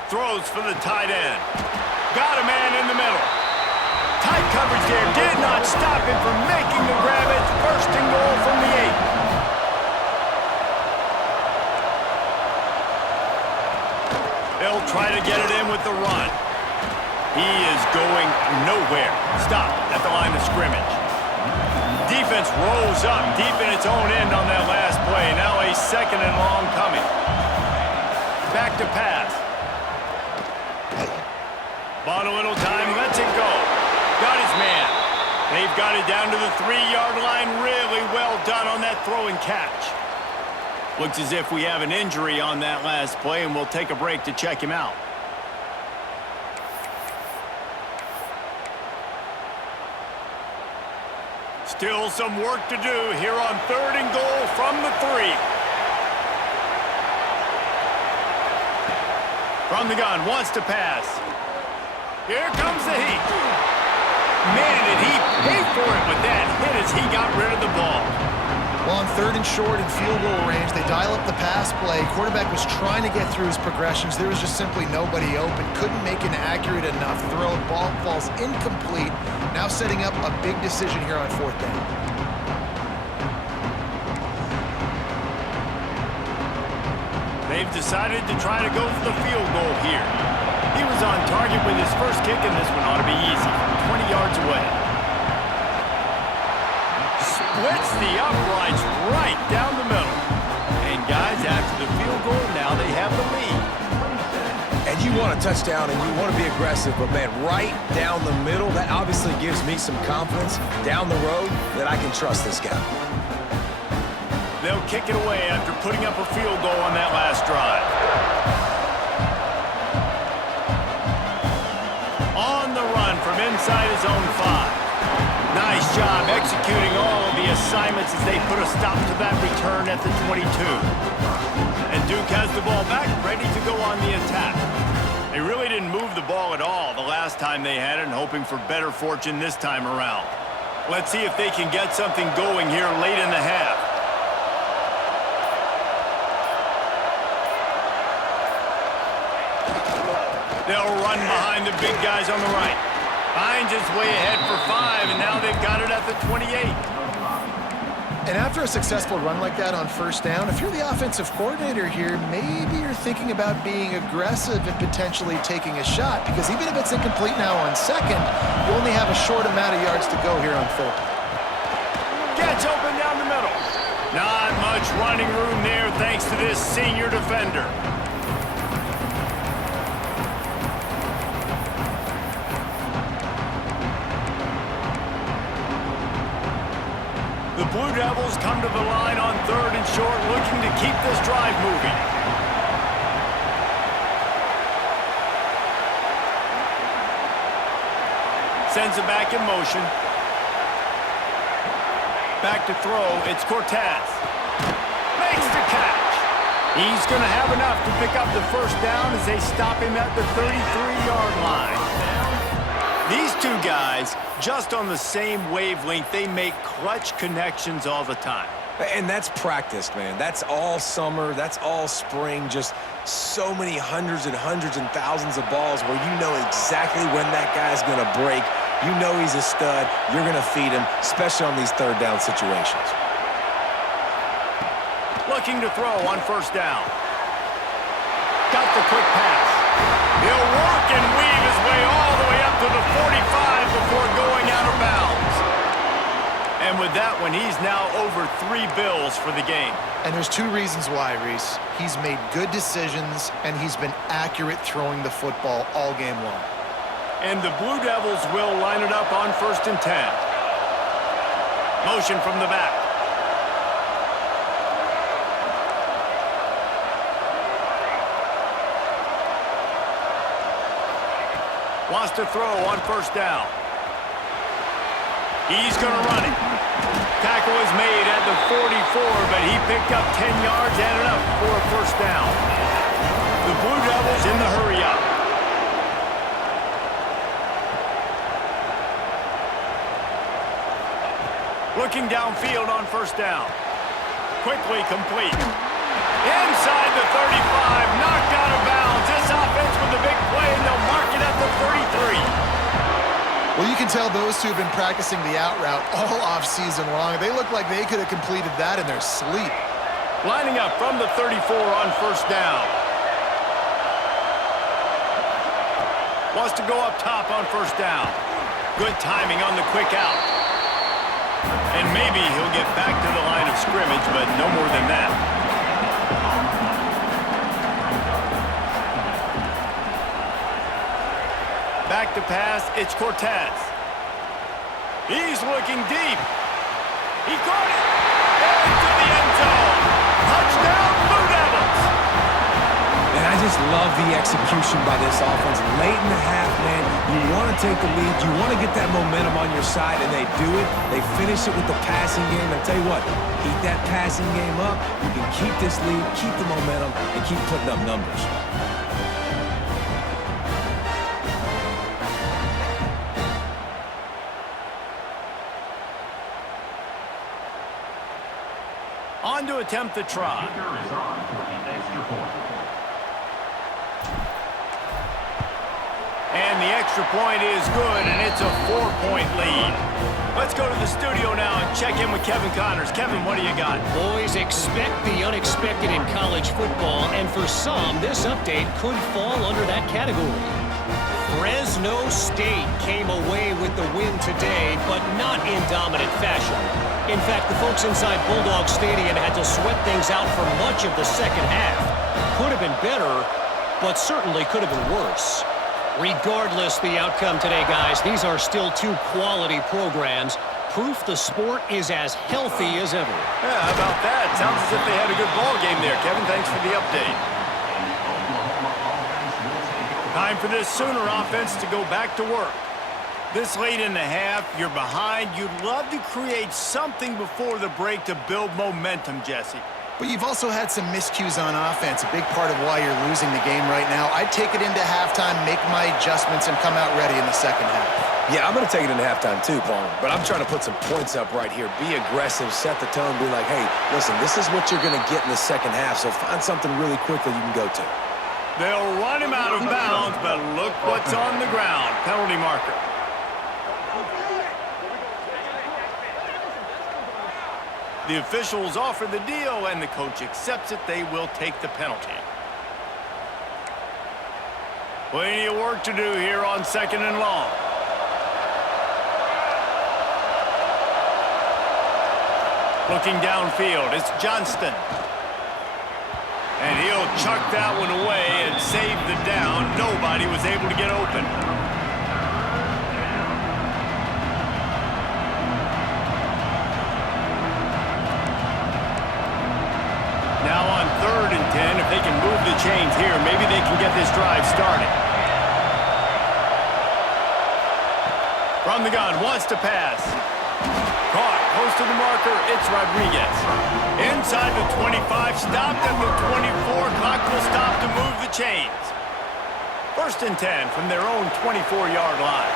Throws for the tight end. Got a man in the middle. Tight coverage there did not stop him from making the grab. It's 1st and goal from the 8. They'll try to get it in with the run. He is going nowhere. Stop at the line of scrimmage. Defense rolls up deep in its own end on that last play. Now a 2nd and long coming. Back to pass. Bought a little time, lets it go. Got his man. They've got it down to the 3-yard line. Really well done on that throw and catch. Looks as if we have an injury on that last play, and we'll take a break to check him out. Still some work to do here on 3rd and goal from the 3. From the gun, wants to pass. Here comes the heat. Man, did he pay for it with that hit as he got rid of the ball. Well, on 3rd and short and field goal range, they dial up the pass play. Quarterback was trying to get through his progressions. There was just simply nobody open. Couldn't make an accurate enough throw. Ball falls incomplete. Now setting up a big decision here on 4th down. They've decided to try to go for the field goal here. He was on target with his first kick, and this one ought to be easy, 20 yards away. Splits the uprights right down the middle. And guys, after the field goal, now they have the lead. And you want a touchdown and you want to be aggressive, but man, right down the middle, that obviously gives me some confidence down the road that I can trust this guy. They'll kick it away after putting up a field goal on that last drive. On the run from inside his own 5. Nice job executing all of the assignments as they put a stop to that return at the 22. And Duke has the ball back, ready to go on the attack. They really didn't move the ball at all the last time they had it, and hoping for better fortune this time around. Let's see if they can get something going here late in the half. They'll run behind the big guys on the right. Hines is way ahead for 5, and now they've got it at the 28. And after a successful run like that on first down, if you're the offensive coordinator here, maybe you're thinking about being aggressive and potentially taking a shot, because even if it's incomplete now on second, you only have a short amount of yards to go here on third. Gets open down the middle. Not much running room there thanks to this senior defender. The Blue Devils come to the line on 3rd and short, looking to keep this drive moving. Sends it back in motion. Back to throw, it's Cortez. Makes the catch. He's going to have enough to pick up the first down as they stop him at the 33-yard line. These two guys, just on the same wavelength, they make clutch connections all the time. And that's practiced, man. That's all summer. That's all spring. Just so many hundreds and thousands of balls where you know exactly when that guy's going to break. You know he's a stud. You're going to feed him, especially on these third down situations. Looking to throw on first down. Got the quick pass. He'll work and weave his way all the way up to the 45 before going out of bounds. And with that one, he's now over 3 bills for the game. And there's 2 reasons why, Reese. He's made good decisions, and he's been accurate throwing the football all game long. And the Blue Devils will line it up on 1st and 10. Motion from the back. Wants to throw on first down. He's going to run it. Tackle is made at the 44, but he picked up 10 yards and enough for a first down. The Blue Devils in the hurry up. Looking downfield on first down. Quickly complete. Inside the 35, knocked out of bounds. This offense with the big play, and they'll mark it at the 33. Well, you can tell those two have been practicing the out route all off-season long. They look like they could have completed that in their sleep. Lining up from the 34 on first down. Wants to go up top on first down. Good timing on the quick out. And maybe he'll get back to the line of scrimmage, but no more than that. Back to pass, it's Cortez. He's looking deep. He caught it. Into the end zone. Touchdown, Blue Devils. And I just love the execution by this offense. Late in the half, man, you want to take the lead. You want to get that momentum on your side, and they do it. They finish it with the passing game. And I tell you what, keep that passing game up. You can keep this lead, keep the momentum, and keep putting up numbers. On to attempt the try. And the extra point is good, and it's a 4-point lead. Let's go to the studio now and check in with Kevin Connors. Kevin, what do you got? Boys, expect the unexpected in college football, and for some, this update could fall under that category. Fresno State came away with the win today, but not in dominant fashion. In fact, the folks inside Bulldog Stadium had to sweat things out for much of the second half. Could have been better, but certainly could have been worse. Regardless the outcome today, guys, these are still two quality programs. Proof the sport is as healthy as ever. Yeah, how about that? Sounds as if they had a good ball game there. Kevin, thanks for the update. Time for this Sooner offense to go back to work. This late in the half, you're behind. You'd love to create something before the break to build momentum, Jesse. But you've also had some miscues on offense, a big part of why you're losing the game right now. I'd take it into halftime, make my adjustments, and come out ready in the second half. Yeah, I'm going to take it into halftime too, Paul. But I'm trying to put some points up right here. Be aggressive, set the tone, be like, hey, listen, this is what you're going to get in the second half, so find something really quickly you can go to. They'll run him out of bounds, but look what's on the ground. Penalty marker. The officials offer the deal, and the coach accepts it. They will take the penalty. Plenty of work to do here on 2nd and long. Looking downfield, it's Johnston. And he'll chuck that one away and save the down. Nobody was able to get open. Now on 3rd and 10, if they can move the chains here, maybe they can get this drive started. From the gun, wants to pass. Caught, close to the marker, it's Rodriguez. Inside the 25, stopped at the 24. Clock will stop to move the chains. 1st and 10 from their own 24-yard line.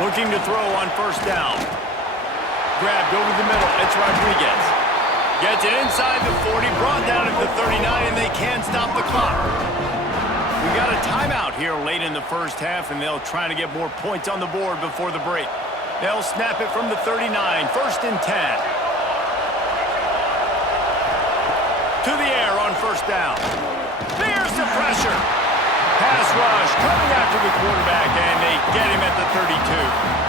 Looking to throw on 1st down. Grabbed over the middle, it's Rodriguez. Gets it inside the 40, brought down at the 39, and they can't stop the clock. We got a timeout here late in the first half, and they'll try to get more points on the board before the break. They'll snap it from the 39, 1st and 10. To the air on 1st down. There's the pressure. Pass rush coming after the quarterback, and they get him at the 32.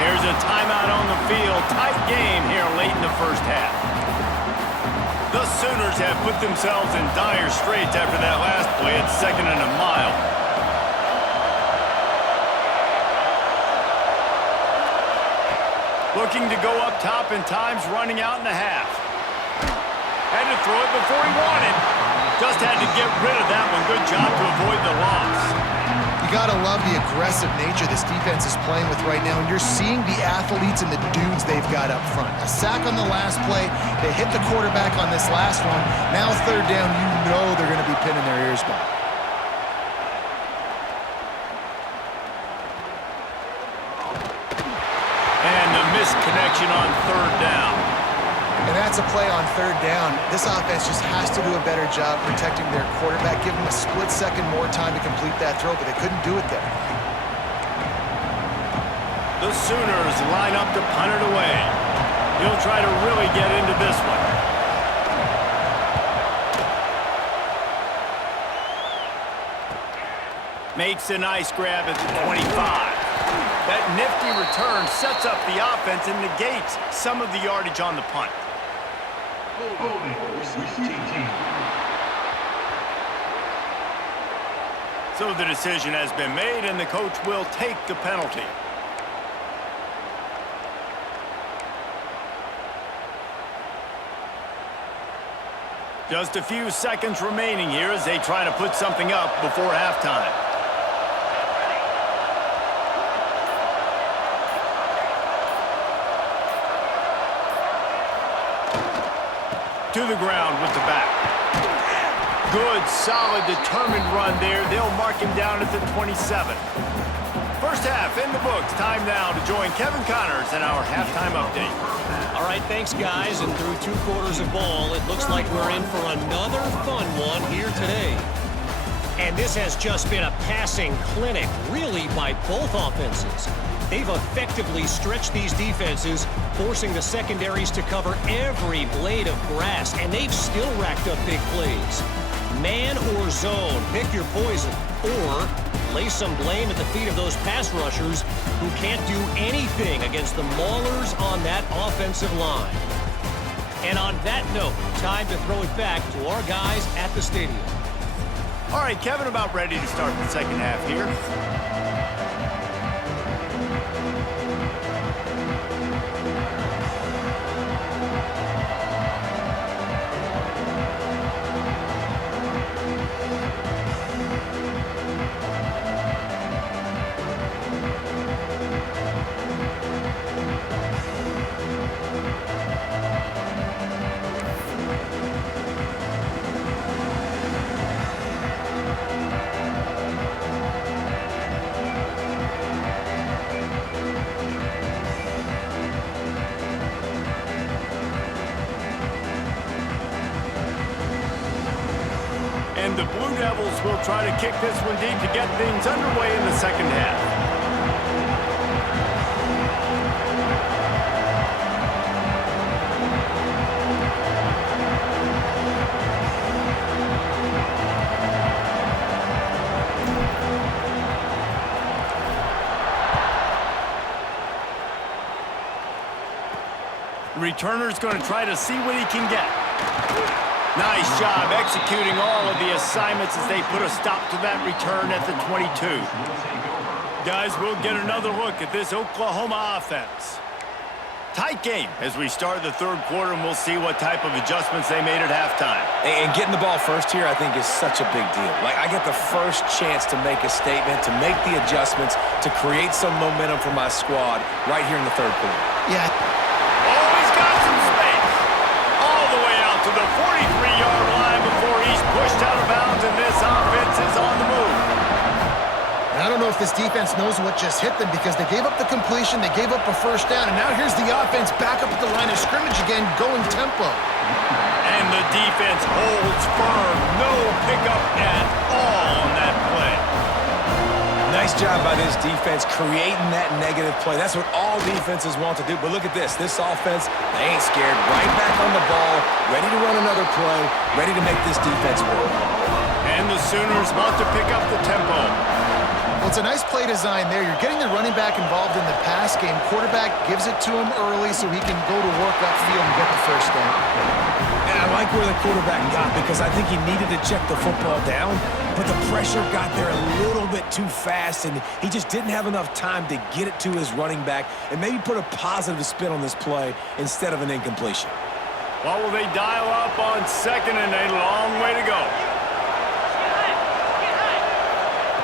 There's a timeout on the field. Tight game here late in the first half. The Sooners have put themselves in dire straits after that last play at 2nd and a mile. Looking to go up top, and time's running out in the half. Had to throw it before he wanted. Just had to get rid of that one. Good job to avoid the loss. You got to love the aggressive nature this defense is playing with right now, and you're seeing the athletes and the dudes they've got up front. A sack on the last play. They hit the quarterback on this last one. Now 3rd down, you know they're going to be pinning their ears back. And the missed connection on 3rd down. And that's a play on 3rd down. This offense just has to do a better job protecting their quarterback. Give them a split second more time to complete that throw, but they couldn't do it there. The Sooners line up to punt it away. He'll try to really get into this one. Makes a nice grab at the 25. That nifty return sets up the offense and negates some of the yardage on the punt. So the decision has been made, and the coach will take the penalty. Just a few seconds remaining here as they try to put something up before halftime. To the ground with the back. Good, solid, determined run there. They'll mark him down at the 27. First half in the books. Time now to join Kevin Connors in our halftime update. All right, thanks, guys. And through 2 quarters of ball, it looks like we're in for another fun one here today. And this has just been a passing clinic, really, by both offenses. They've effectively stretched these defenses, forcing the secondaries to cover every blade of grass, and they've still racked up big plays. Man or zone, pick your poison, or lay some blame at the feet of those pass rushers who can't do anything against the maulers on that offensive line. And on that note, time to throw it back to our guys at the stadium. All right, Kevin, about ready to start the second half here. And the Blue Devils will try to kick this one deep to get things underway in the second half. The returner's going to try to see what he can get. Nice job executing all of the assignments as they put a stop to that return at the 22. Guys, we'll get another look at this Oklahoma offense. Tight game as we start the third quarter, and we'll see what type of adjustments they made at halftime. And getting the ball first here, I think, is such a big deal. Like, I get the first chance to make a statement, to make the adjustments, to create some momentum for my squad right here in the third quarter. Yeah. Oh, he's got some space. All the way out to the 43-yard line before he's pushed out of bounds, and this offense is on the move. And I don't know if this defense knows what just hit them because they gave up the completion, they gave up a first down, and now here's the offense back up at the line of scrimmage again, going tempo. And the defense holds firm. No pickup at all on that play. Nice job by this defense creating that negative play. That's what all defenses want to do. But look at this. This offense, they ain't scared. Right back on the ball, ready to run another play, ready to make this defense work. And the Sooners want to pick up the tempo. Well, it's a nice play design there. You're getting the running back involved in the pass game. Quarterback gives it to him early so he can go to work upfield and get the first down. And I like where the quarterback got because I think he needed to check the football down, but the pressure got there a little bit too fast, and he just didn't have enough time to get it to his running back and maybe put a positive spin on this play instead of an incompletion. What will they dial up on second, and a long way to go?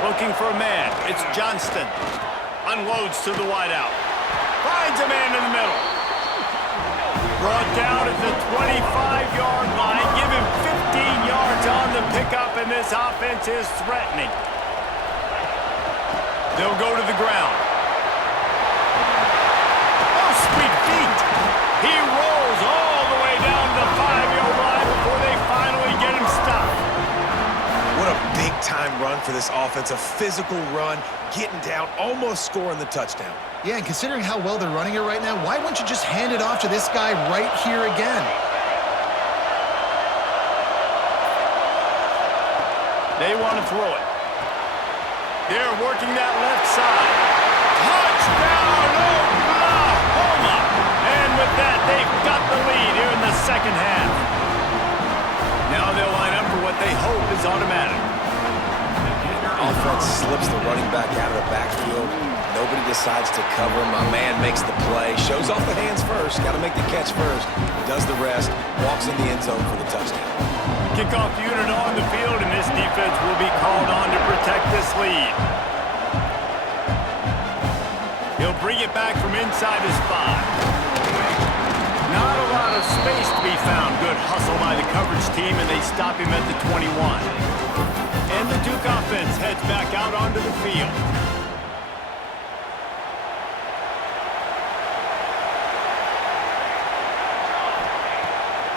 Looking for a man. It's Johnston. Unloads to the wideout. Finds a man in the middle. Brought down at the 25-yard line. Give him 15 yards on the pickup, and this offense is threatening. They'll go to the ground. Oh, sweet feet. He rolls all the way down to the 5-yard line before they finally get him stopped. What a big-time run for this offense. A physical run, getting down, almost scoring the touchdown. Yeah, and considering how well they're running it right now, why wouldn't you just hand it off to this guy right here again? They want to throw it. They're working that left side. Touchdown, Oklahoma! And with that, they've got the lead here in the second half. Now they'll line up for what they hope is automatic. Offense slips the running back out of the backfield. Nobody decides to cover him. My man makes the play. Shows off the hands first. Got to make the catch first. Does the rest. Walks in the end zone for the touchdown. Kickoff unit on the field, and this defense will be called on to protect this lead. He'll bring it back from inside his 5. Not a lot of space to be found. Good hustle by the coverage team, and they stop him at the 21. And the Duke offense heads back out onto the field.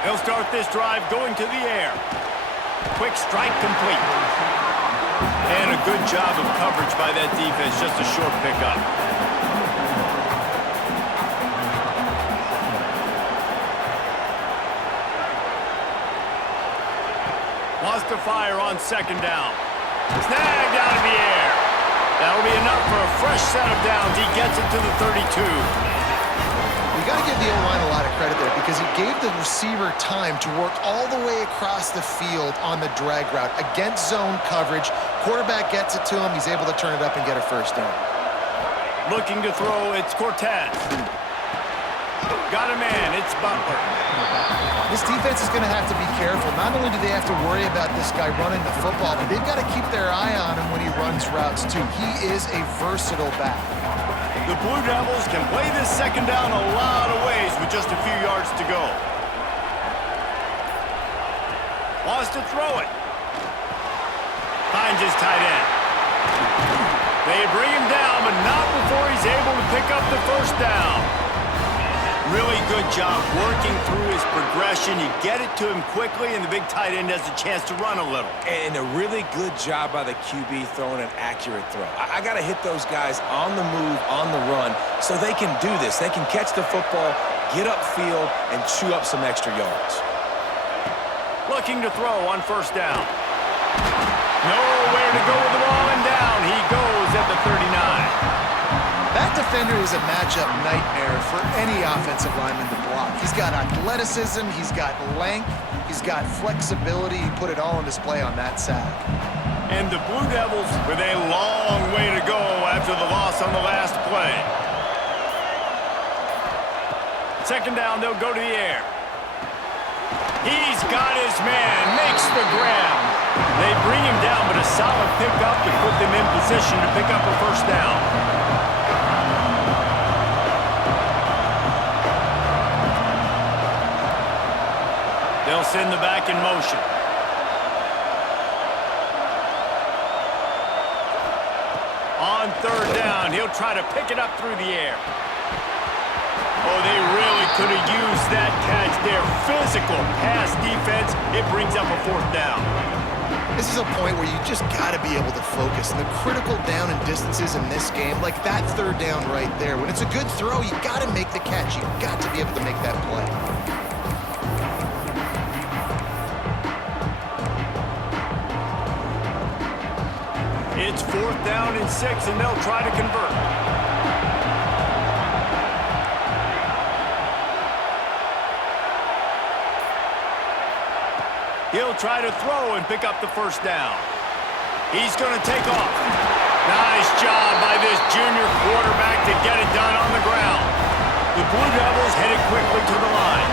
They'll start this drive going to the air. Quick strike complete. And a good job of coverage by that defense, just a short pickup. Wants to fire on second down. Snagged out of the air. That'll be enough for a fresh set of downs. He gets it to the 32. You got to give the O-line a lot of credit there because he gave the receiver time to work all the way across the field on the drag route against zone coverage. Quarterback gets it to him. He's able to turn it up and get a first down. Looking to throw, it's Cortez. Got a man, it's Butler. This defense is going to have to be careful. Not only do they have to worry about this guy running the football, but they've got to keep their eye on him when he runs routes too. He is a versatile back. The Blue Devils can play this second down a lot of ways with just a few yards to go. Wants to throw it. Finds his tight end. They bring him down, but not before he's able to pick up the first down. Really good job working through his progression. You get it to him quickly, and the big tight end has a chance to run a little. And a really good job by the QB throwing an accurate throw. I got to hit those guys on the move, on the run, so they can do this. They can catch the football, get upfield, and chew up some extra yards. Looking to throw on first down. Nowhere to go with the ball, and down he goes at the 39. That defender is a matchup nightmare for any offensive lineman to block. He's got athleticism, he's got length, he's got flexibility. He put it all on display on that sack. And the Blue Devils with a long way to go after the loss on the last play. Second down, they'll go to the air. He's got his man, makes the grab. They bring him down, but a solid pickup to put them in position to pick up a first down. They'll send the back in motion. On third down, he'll try to pick it up through the air. Oh, they really could have used that catch there. Physical pass defense. It brings up a fourth down. This is a point where you just got to be able to focus. And the critical down and distances in this game, like that third down right there, when it's a good throw, you got to make the catch. You got to be able to make that play. It's fourth down and 6, and they'll try to convert. He'll try to throw and pick up the first down. He's going to take off. Nice job by this junior quarterback to get it done on the ground. The Blue Devils headed quickly to the line.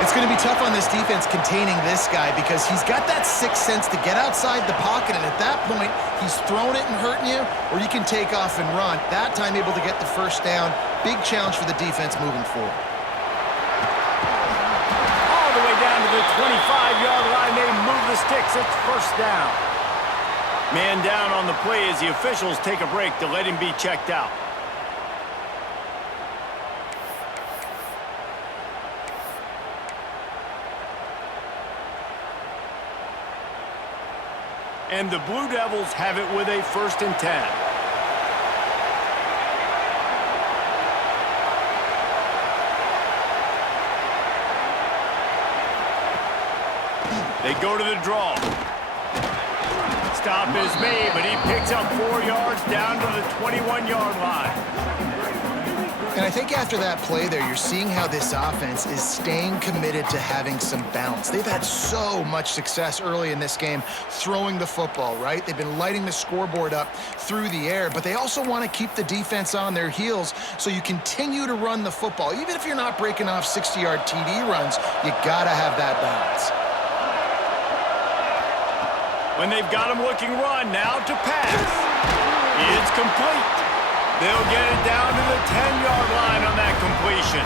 It's going to be tough on this defense containing this guy because he's got that sixth sense to get outside the pocket, and at that point, he's throwing it and hurting you, or you can take off and run. That time able to get the first down. Big challenge for the defense moving forward. All the way down to the 25-yard line, they move the sticks. It's first down. Man down on the play as the officials take a break to let him be checked out. And the Blue Devils have it with a 1st and 10. They go to the draw. Stop is made, but he picks up 4 yards down to the 21-yard line. And I think after that play there, you're seeing how this offense is staying committed to having some balance. They've had so much success early in this game throwing the football, right? They've been lighting the scoreboard up through the air, but they also want to keep the defense on their heels so you continue to run the football. Even if you're not breaking off 60-yard TD runs, you got to have that balance. When they've got him looking run, now to pass. It's complete. They'll get it down to the 10-yard line on that completion.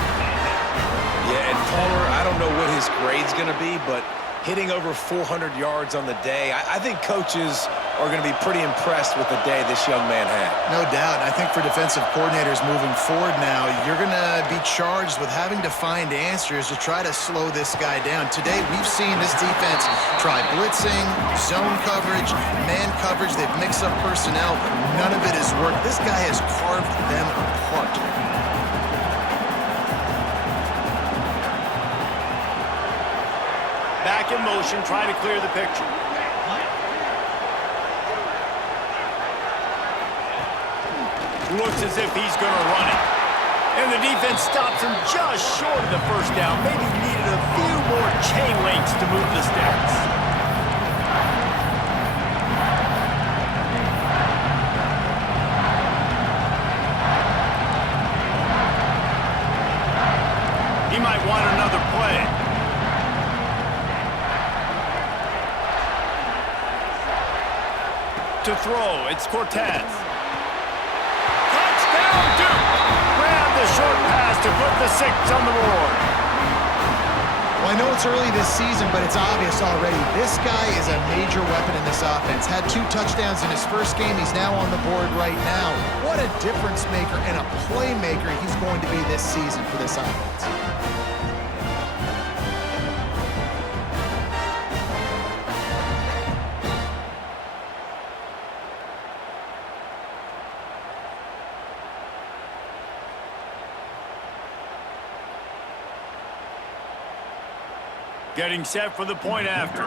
Yeah, and Palmer, I don't know what his grade's going to be, but hitting over 400 yards on the day. I think coaches are going to be pretty impressed with the day this young man had. No doubt. I think for defensive coordinators moving forward now, you're going to be charged with having to find answers to try to slow this guy down. Today, we've seen this defense try blitzing, zone coverage, man coverage. They've mixed up personnel. None of it has worked. This guy has carved them apart. Back in motion, try to clear the picture. Looks as if he's going to run it. And the defense stops him just short of the first down. Maybe needed a few more chain links to move the sticks. He might want another play. To throw, it's Cortez. Grab the short pass to put the 6 on the board. Well, I know it's early this season, but it's obvious already. This guy is a major weapon in this offense. Had 2 touchdowns in his first game. He's now on the board right now. What a difference maker and a playmaker he's going to be this season for this offense. Getting set for the point after.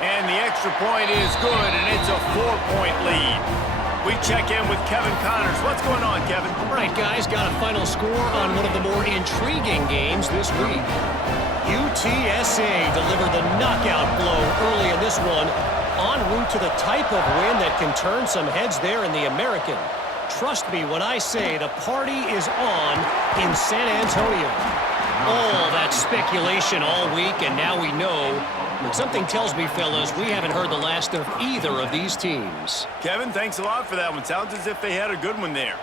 And the extra point is good, and it's a 4-point lead. We check in with Kevin Connors. What's going on, Kevin? All right, guys, got a final score on one of the more intriguing games this week. UTSA delivered the knockout blow early in this one, en route to the type of win that can turn some heads there in the American. Trust me when I say the party is on in San Antonio. All that speculation all week, and now we know. But something tells me, fellas, we haven't heard the last of either of these teams. Kevin, thanks a lot for that one. Sounds as if they had a good one there.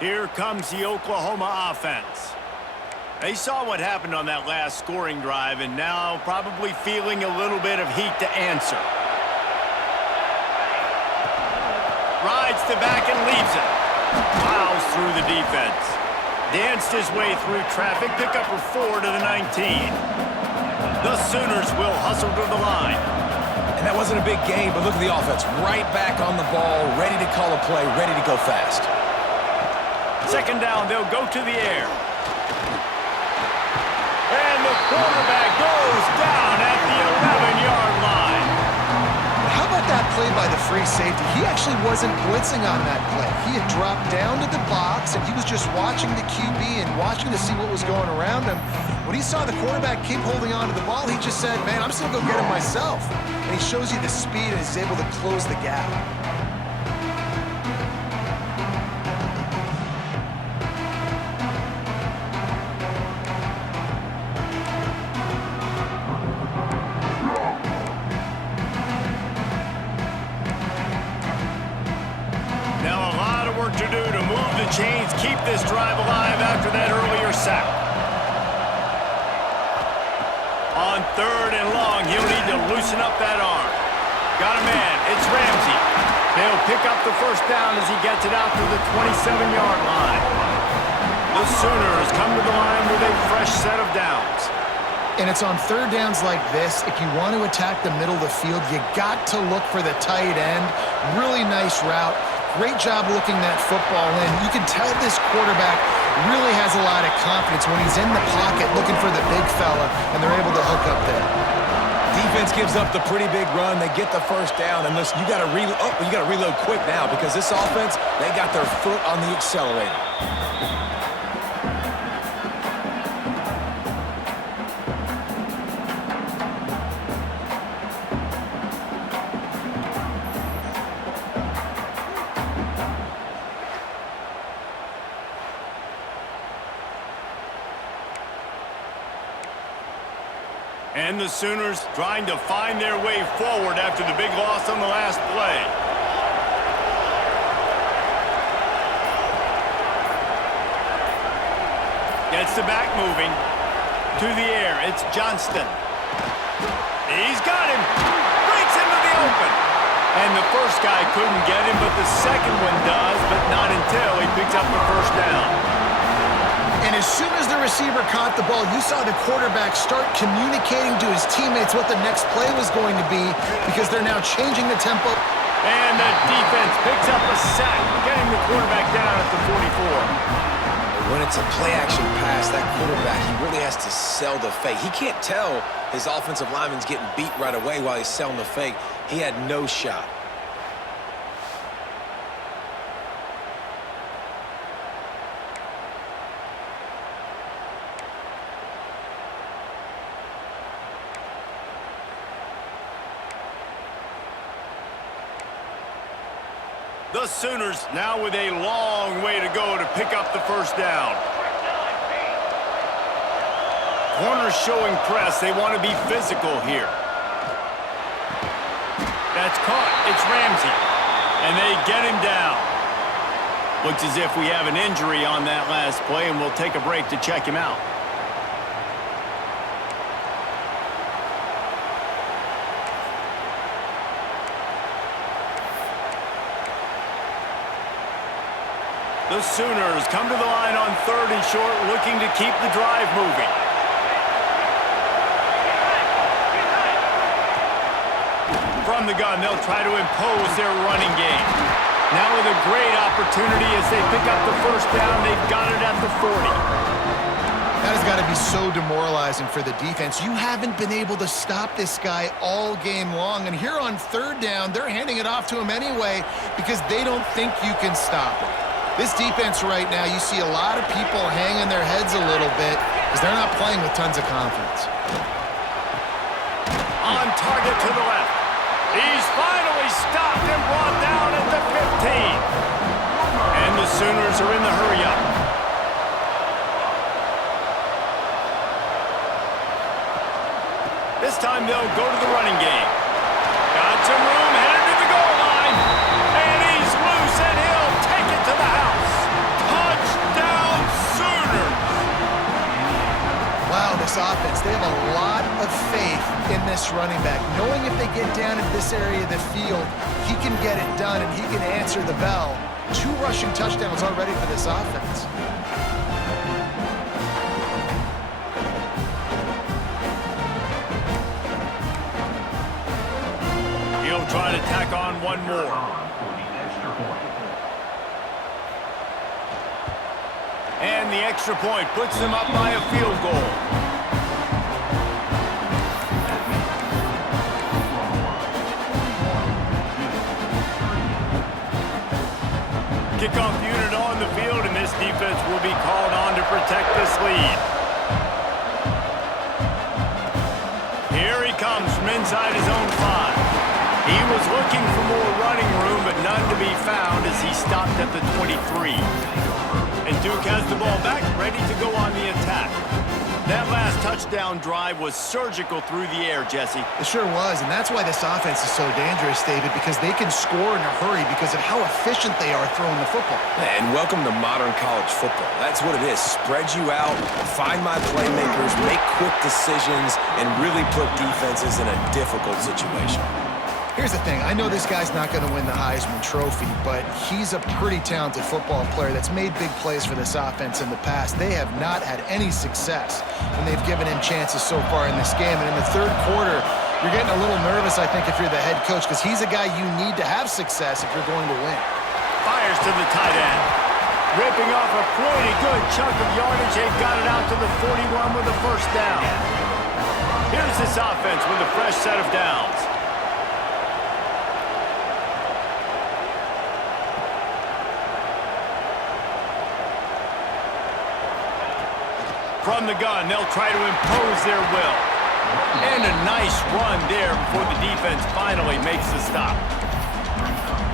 Here comes the Oklahoma offense. They saw what happened on that last scoring drive, and now probably feeling a little bit of heat to answer. Rides the back and leaves it. Plows through the defense. Danced his way through traffic. Pick up a 4 to the 19. The Sooners will hustle to the line. And that wasn't a big game, but look at the offense. Right back on the ball, ready to call a play, ready to go fast. Second down, they'll go to the air. And the quarterback goes down at the 11-yard line. How about that play by the free safety? He actually wasn't blitzing on that play. He had dropped down to the box, and he was just watching the QB and watching to see what was going around him. When he saw the quarterback keep holding on to the ball, he just said, man, I'm just going to go get him myself. And he shows you the speed and is able to close the gap. Now a lot of work to do to move the chains, keep this drive alive after that earlier sack. On 3rd and long, he'll need to loosen up that arm. Got a man. It's Ramsey. They'll pick up the first down as he gets it out to the 27-yard line. The Sooners come to the line with a fresh set of downs. And it's on 3rd downs like this, if you want to attack the middle of the field, you got to look for the tight end. Really nice route. Great job looking that football in. You can tell this quarterback really has a lot of confidence when he's in the pocket looking for the big fella, and they're able to hook up there. Defense gives up the pretty big run. They get the first down, and listen, you got to reload quick now because this offense, they got their foot on the accelerator. And the Sooners trying to find their way forward after the big loss on the last play. Gets the back moving. To the air, it's Johnston. He's got him. Breaks into the open. And the first guy couldn't get him, but the second one does, but not until he picks up the first down. And as soon as the receiver caught the ball, you saw the quarterback start communicating to his teammates what the next play was going to be because they're now changing the tempo. And the defense picks up a sack, getting the quarterback down at the 44. When it's a play-action pass, that quarterback, he really has to sell the fake. He can't tell his offensive lineman's getting beat right away while he's selling the fake. He had no shot. The Sooners now with a long way to go to pick up the first down. Corners showing press. They want to be physical here. That's caught. It's Ramsey. And they get him down. Looks as if we have an injury on that last play, and we'll take a break to check him out. The Sooners come to the line on 3rd and short, looking to keep the drive moving. From the gun, they'll try to impose their running game. Now with a great opportunity as they pick up the first down, they've got it at the 40. That has got to be so demoralizing for the defense. You haven't been able to stop this guy all game long, and here on 3rd down, they're handing it off to him anyway because they don't think you can stop him. This defense right now, you see a lot of people hanging their heads a little bit because they're not playing with tons of confidence. On target to the left. He's finally stopped and brought down at the 15. And the Sooners are in the hurry-up. This time they'll go to the running game. Got some room, headed to the goal line. And he's loose, and he'll take it to the house. Touchdown, Sooners! Wow, this offense, they have a lot of faith in this running back, knowing if they get down into this area of the field, he can get it done and he can answer the bell. 2 rushing touchdowns already for this offense. He'll try to tack on one more. And the extra point puts them up by a field goal. Kickoff unit on the field, and this defense will be called on to protect this lead. Here he comes from inside his own 5. He was looking for more running room, but none to be found as he stopped at the 23. And Duke has the ball back, ready to go on the attack. That last touchdown drive was surgical through the air, Jesse. It sure was, and that's why this offense is so dangerous, David, because they can score in a hurry because of how efficient they are throwing the football. And welcome to modern college football. That's what it is. Spread you out, find my playmakers, make quick decisions, and really put defenses in a difficult situation. Here's the thing. I know this guy's not going to win the Heisman Trophy, but he's a pretty talented football player that's made big plays for this offense in the past. They have not had any success when they've given him chances so far in this game. And in the 3rd quarter, you're getting a little nervous, I think, if you're the head coach, because he's a guy you need to have success if you're going to win. Fires to the tight end. Ripping off a pretty good chunk of yardage. They've got it out to the 41 with a first down. Here's this offense with a fresh set of downs. From the gun, they'll try to impose their will. And a nice run there before the defense finally makes the stop.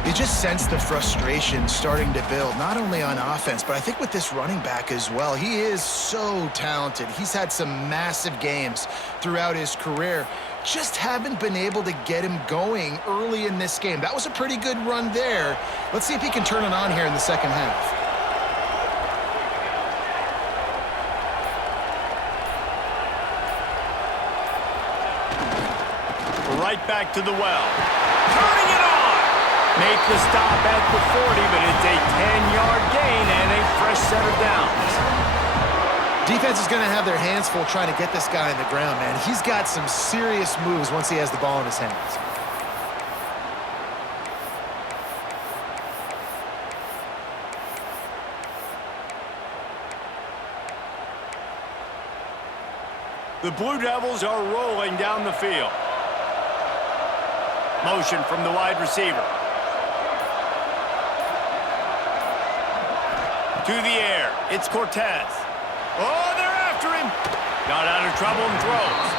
You just sense the frustration starting to build, not only on offense, but I think with this running back as well. He is so talented. He's had some massive games throughout his career. Just haven't been able to get him going early in this game. That was a pretty good run there. Let's see if he can turn it on here in the second half. right back to the well. Turning it on! Make the stop at the 40, but it's a 10-yard gain and a fresh set of downs. Defense is going to have their hands full trying to get this guy on the ground, man. He's got some serious moves once he has the ball in his hands. The Blue Devils are rolling down the field. Motion from the wide receiver. To the air. It's Cortez. Oh, they're after him. Got out of trouble and throws.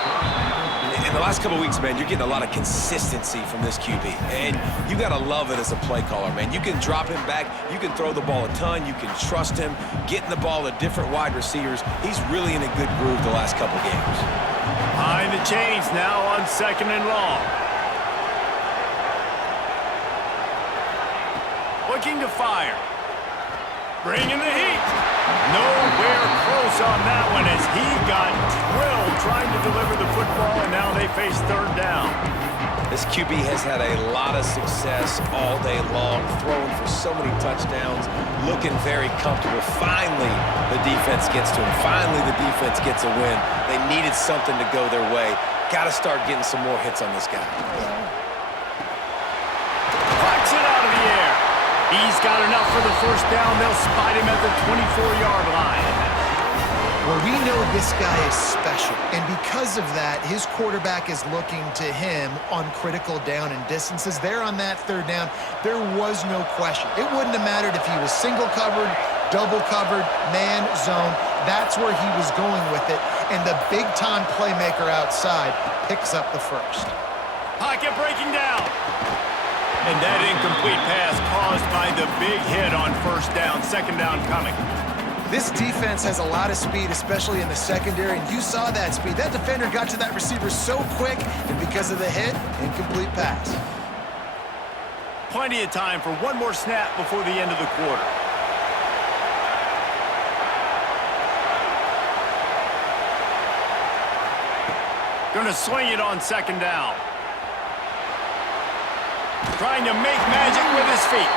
In the last couple of weeks, man, you're getting a lot of consistency from this QB. And you got to love it as a play caller, man. You can drop him back. You can throw the ball a ton. You can trust him. Getting the ball to different wide receivers. He's really in a good groove the last couple games. Behind the chains now on 2nd and long. Looking to fire. Bringing the heat. Nowhere close on that one as he got drilled trying to deliver the football, and now they face 3rd down. This QB has had a lot of success all day long, throwing for so many touchdowns, looking very comfortable. Finally, the defense gets to him. Finally, the defense gets a win. They needed something to go their way. Got to start getting some more hits on this guy. Flex it out of the air. He's got enough for the 1st down. They'll spot him at the 24-yard line. Well, we know this guy is special, and because of that, his quarterback is looking to him on critical down and distances. There on that 3rd down, there was no question. It wouldn't have mattered if he was single covered, double covered, man, zone. That's where he was going with it, and the big-time playmaker outside picks up the 1st. Pocket breaking down. And that incomplete pass caused by the big hit on 1st down. 2nd down coming. This defense has a lot of speed, especially in the secondary, and you saw that speed. That defender got to that receiver so quick, and because of the hit, incomplete pass. Plenty of time for one more snap before the end of the quarter. Gonna swing it on 2nd down. Trying to make magic with his feet.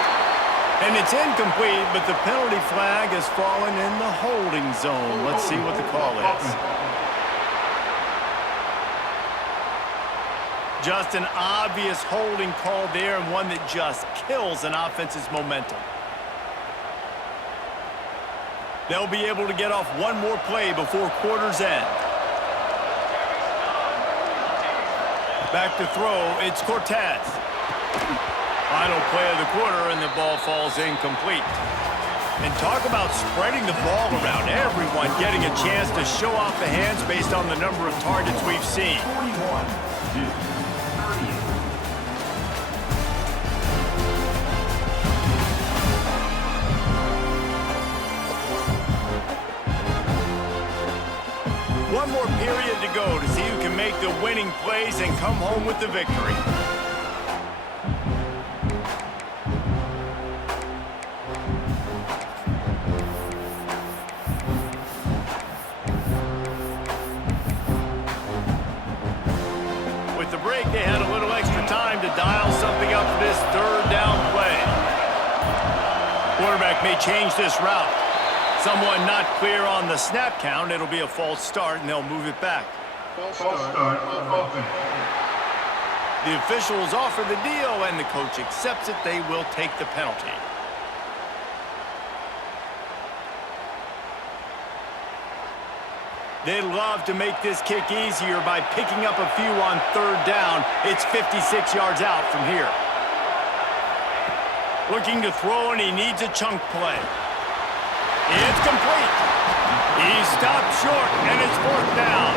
And it's incomplete, but the penalty flag has fallen in the holding zone. Let's see what the call is. Just an obvious holding call there, and one that just kills an offense's momentum. They'll be able to get off one more play before quarter's end. Back to throw, it's Cortez. Final play of the quarter, and the ball falls incomplete. And talk about spreading the ball around. Everyone getting a chance to show off the hands based on the number of targets we've seen. 41-30. One more period to go to see who can make the winning plays and come home with the victory. With the break, they had a little extra time to dial something up for this 3rd down play. Quarterback may change this route. Someone not clear on the snap count. It'll be a false start, and they'll move it back. False start. Open. The officials offer the deal, and the coach accepts it. They will take the penalty. They'd love to make this kick easier by picking up a few on 3rd down. It's 56 yards out from here. Looking to throw, and he needs a chunk play. It's complete. He stopped short, and it's 4th down.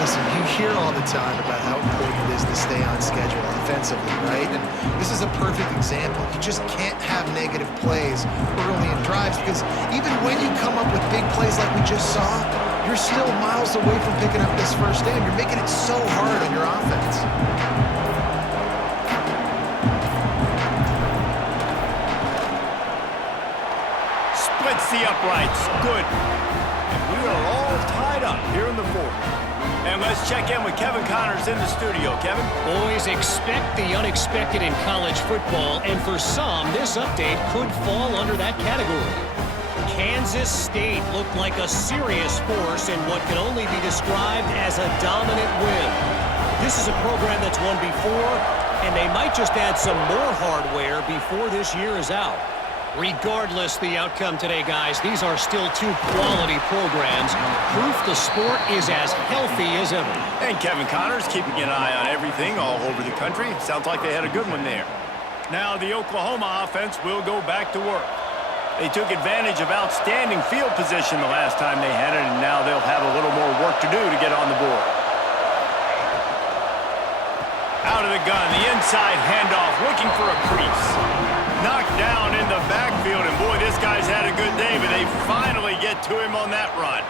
Listen, you hear all the time about how important it is to stay on schedule defensively, right? And this is a perfect example. You just can't have negative plays early in drives because even when you come up with big plays like we just saw, you're still miles away from picking up this 1st down. You're making it so hard on your offense. Splits the uprights. Good. And we are all tied up here in the 4th. And let's check in with Kevin Connors in the studio. Kevin? Boys, expect the unexpected in college football, and for some, this update could fall under that category. Kansas State looked like a serious force in what can only be described as a dominant win. This is a program that's won before, and they might just add some more hardware before this year is out. Regardless the outcome today, guys, these are still two quality programs. Proof the sport is as healthy as ever. And Kevin Connors keeping an eye on everything all over the country. Sounds like they had a good one there. Now the Oklahoma offense will go back to work. They took advantage of outstanding field position the last time they had it, and now they'll have a little more work to do to get on the board. Out of the gun, the inside handoff, looking for a crease. Knocked down in the backfield, and boy, this guy's had a good day, but they finally get to him on that run.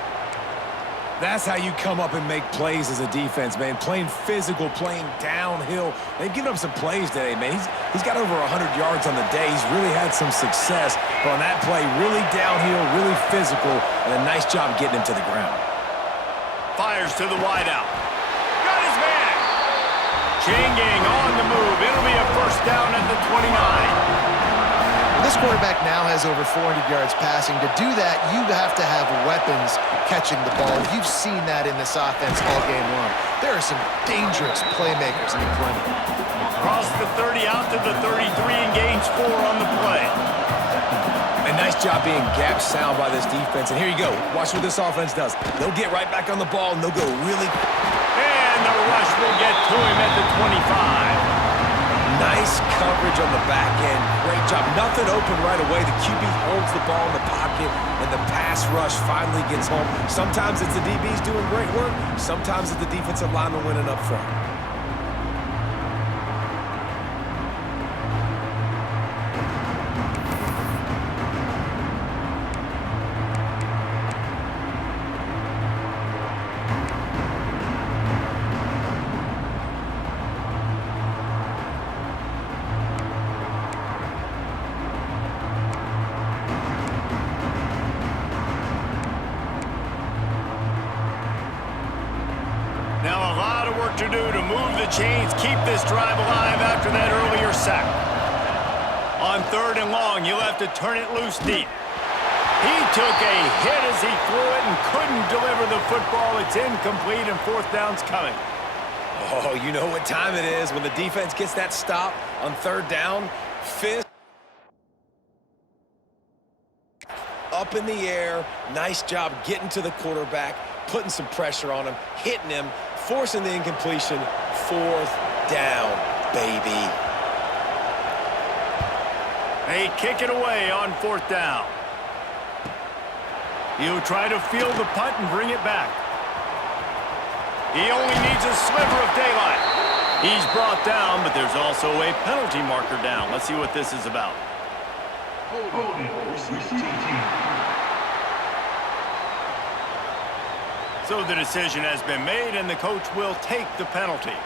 That's how you come up and make plays as a defense, man. Playing physical, playing downhill. They've given up some plays today, man. He's got over 100 yards on the day. He's really had some success. But on that play, really downhill, really physical, and a nice job getting him to the ground. Fires to the wideout. Got his man. Chain gang on the move. It'll be a first down at the 29. This quarterback now has over 400 yards passing. To do that, you have to have weapons catching the ball. You've seen that in this offense all game long. There are some dangerous playmakers in the plenty. Across the 30, out to the 33, and gains 4 on the play. A nice job being gap sound by this defense. And here you go. Watch what this offense does. They'll get right back on the ball, and they'll go really... And the rush will get to him at the 25. Nice coverage on the back end. Great job. Nothing open right away. The QB holds the ball in the pocket, and the pass rush finally gets home. Sometimes it's the DBs doing great work. Sometimes it's the defensive lineman winning up front. Now a lot of work to do to move the chains, keep this drive alive after that earlier sack. On 3rd and long, you'll have to turn it loose deep. He took a hit as he threw it and couldn't deliver the football. It's incomplete, and 4th down's coming. Oh, you know what time it is when the defense gets that stop on 3rd down. Fist up in the air. Nice job getting to the quarterback, putting some pressure on him, hitting him, forcing the incompletion. 4th down, baby. They kick it away on 4th down. He'll try to field the punt and bring it back. He only needs a sliver of daylight. He's brought down, but there's also a penalty marker down. Let's see what this is about. Holding. Receiving team. So the decision has been made, and the coach will take the penalty.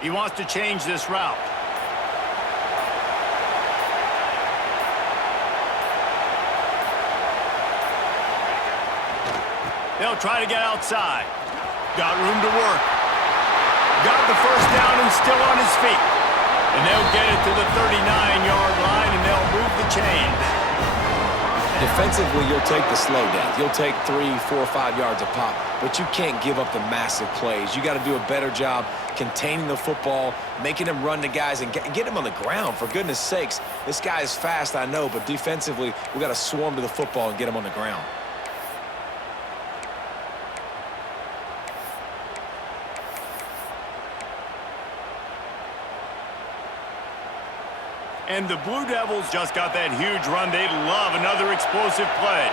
He wants to change this route. They'll try to get outside. Got room to work. Got the first down and still on his feet. And they'll get it to the 39-yard line, and they'll move the chains. Defensively, you'll take the slow down. You'll take 3, 4, 5 yards a pop, but you can't give up the massive plays. You got to do a better job containing the football, making him run to guys, and get him on the ground. For goodness sakes, this guy is fast, I know, but defensively, we got to swarm to the football and get him on the ground. And the Blue Devils just got that huge run. They love another explosive play.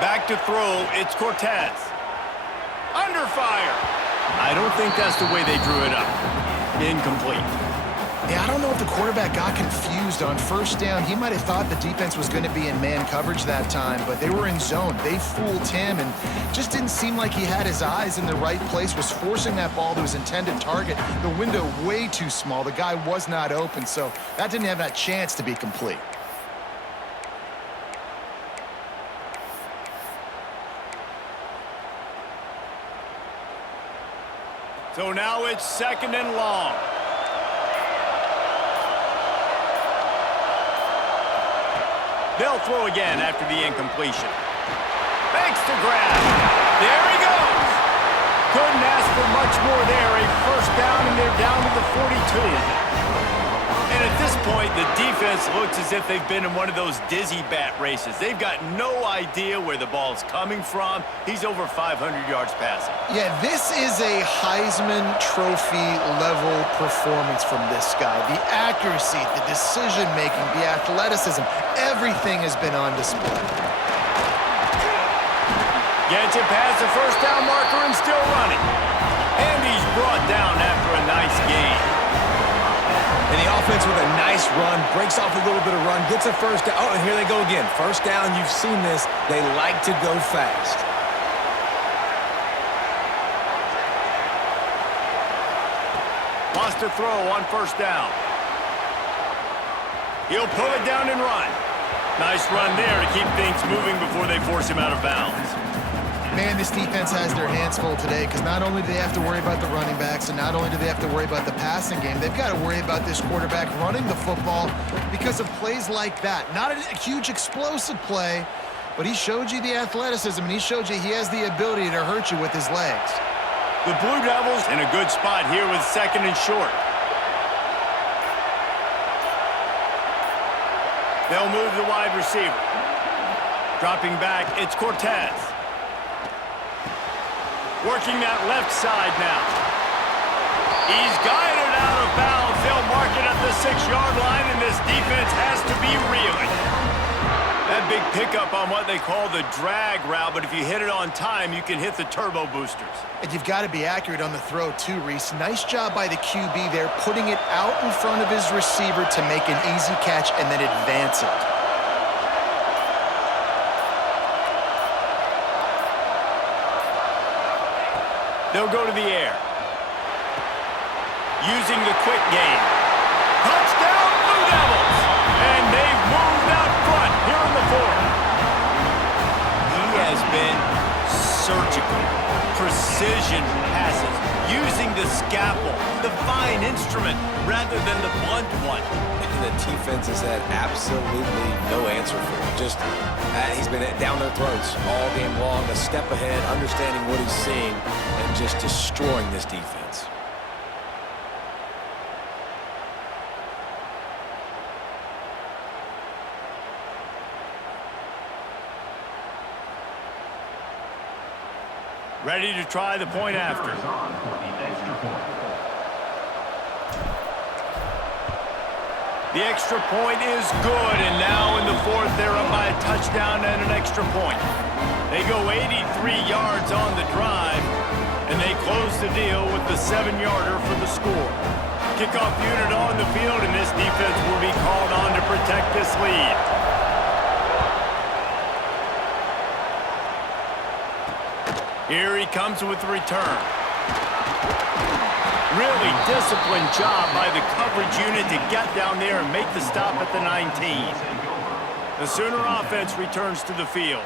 Back to throw, it's Cortez. Under fire. I don't think that's the way they drew it up. Incomplete. Yeah, I don't know if the quarterback got confused on first down. He might have thought the defense was going to be in man coverage that time, but they were in zone. They fooled him and just didn't seem like he had his eyes in the right place, was forcing that ball to his intended target. The window way too small. The guy was not open, so that didn't have that chance to be complete. So now it's 2nd and long. They'll throw again after the incompletion. Fakes to grab. There he goes. Couldn't ask for much more there. A first down, and they're down to the 42. And at this point, the defense looks as if they've been in one of those dizzy bat races. They've got no idea where the ball's coming from. He's over 500 yards passing. Yeah, this is a Heisman Trophy level performance from this guy. The accuracy, the decision-making, the athleticism, everything has been on display. Gets it past the first down marker and still running. And he's brought down after a nice gain. And the offense with a nice run, breaks off a little bit of run, gets a first down. Oh, and here they go again. First down, you've seen this. They like to go fast. Wants to throw on first down. He'll pull it down and run. Nice run there to keep things moving before they force him out of bounds. Man, this defense has their hands full today because not only do they have to worry about the running backs and not only do they have to worry about the passing game, they've got to worry about this quarterback running the football because of plays like that. Not a huge explosive play, but he showed you the athleticism and he showed you he has the ability to hurt you with his legs. The Blue Devils in a good spot here with 2nd and short. They'll move the wide receiver. Dropping back, it's Cortez. Working that left side now. He's guided out of bounds. They'll mark it at the 6-yard line, and this defense has to be reeling. That big pickup on what they call the drag route, but if you hit it on time, you can hit the turbo boosters. And you've got to be accurate on the throw too, Reese. Nice job by the QB there, putting it out in front of his receiver to make an easy catch and then advance it. They'll go to the air. Using the quick game. Touchdown, Blue Devils! And they've moved out front here in the 4th. He has been surgical. Precision passes. Using the scalpel, the fine instrument, rather than the blunt one. And the defense has had absolutely no answer for him. Just, he's been down their throats all game long, a step ahead, understanding what he's seeing, and just destroying this defense. Ready to try the point after. The extra point is good, and now in the 4th, they're up by a touchdown and an extra point. They go 83 yards on the drive, and they close the deal with the 7-yarder for the score. Kickoff unit on the field, and this defense will be called on to protect this lead. Here he comes with the return. Really disciplined job by the coverage unit to get down there and make the stop at the 19. The Sooner offense returns to the field.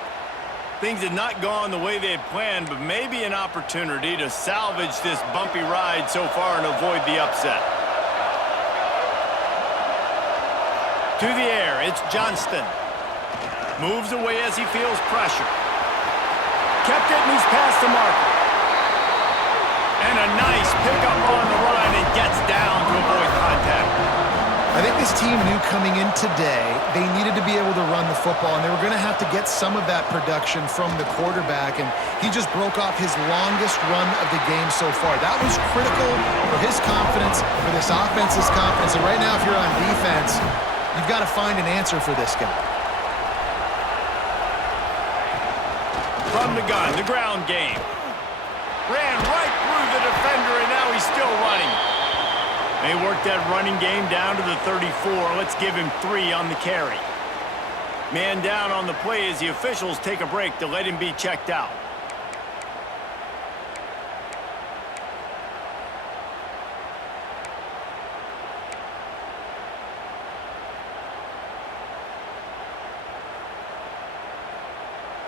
Things had not gone the way they had planned, but maybe an opportunity to salvage this bumpy ride so far and avoid the upset. To the air, it's Johnston. Moves away as he feels pressure. Kept it, and he's past the marker. And a nice pickup on the run and gets down to avoid contact. I think this team knew coming in today they needed to be able to run the football, and they were going to have to get some of that production from the quarterback, and he just broke off his longest run of the game so far. That was critical for his confidence, for this offense's confidence, and right now if you're on defense, you've got to find an answer for this guy. From the gun, the ground game. Ran right through the defender, and now he's still running. They work that running game down to the 34. Let's give him 3 on the carry. Man down on the play as the officials take a break to let him be checked out.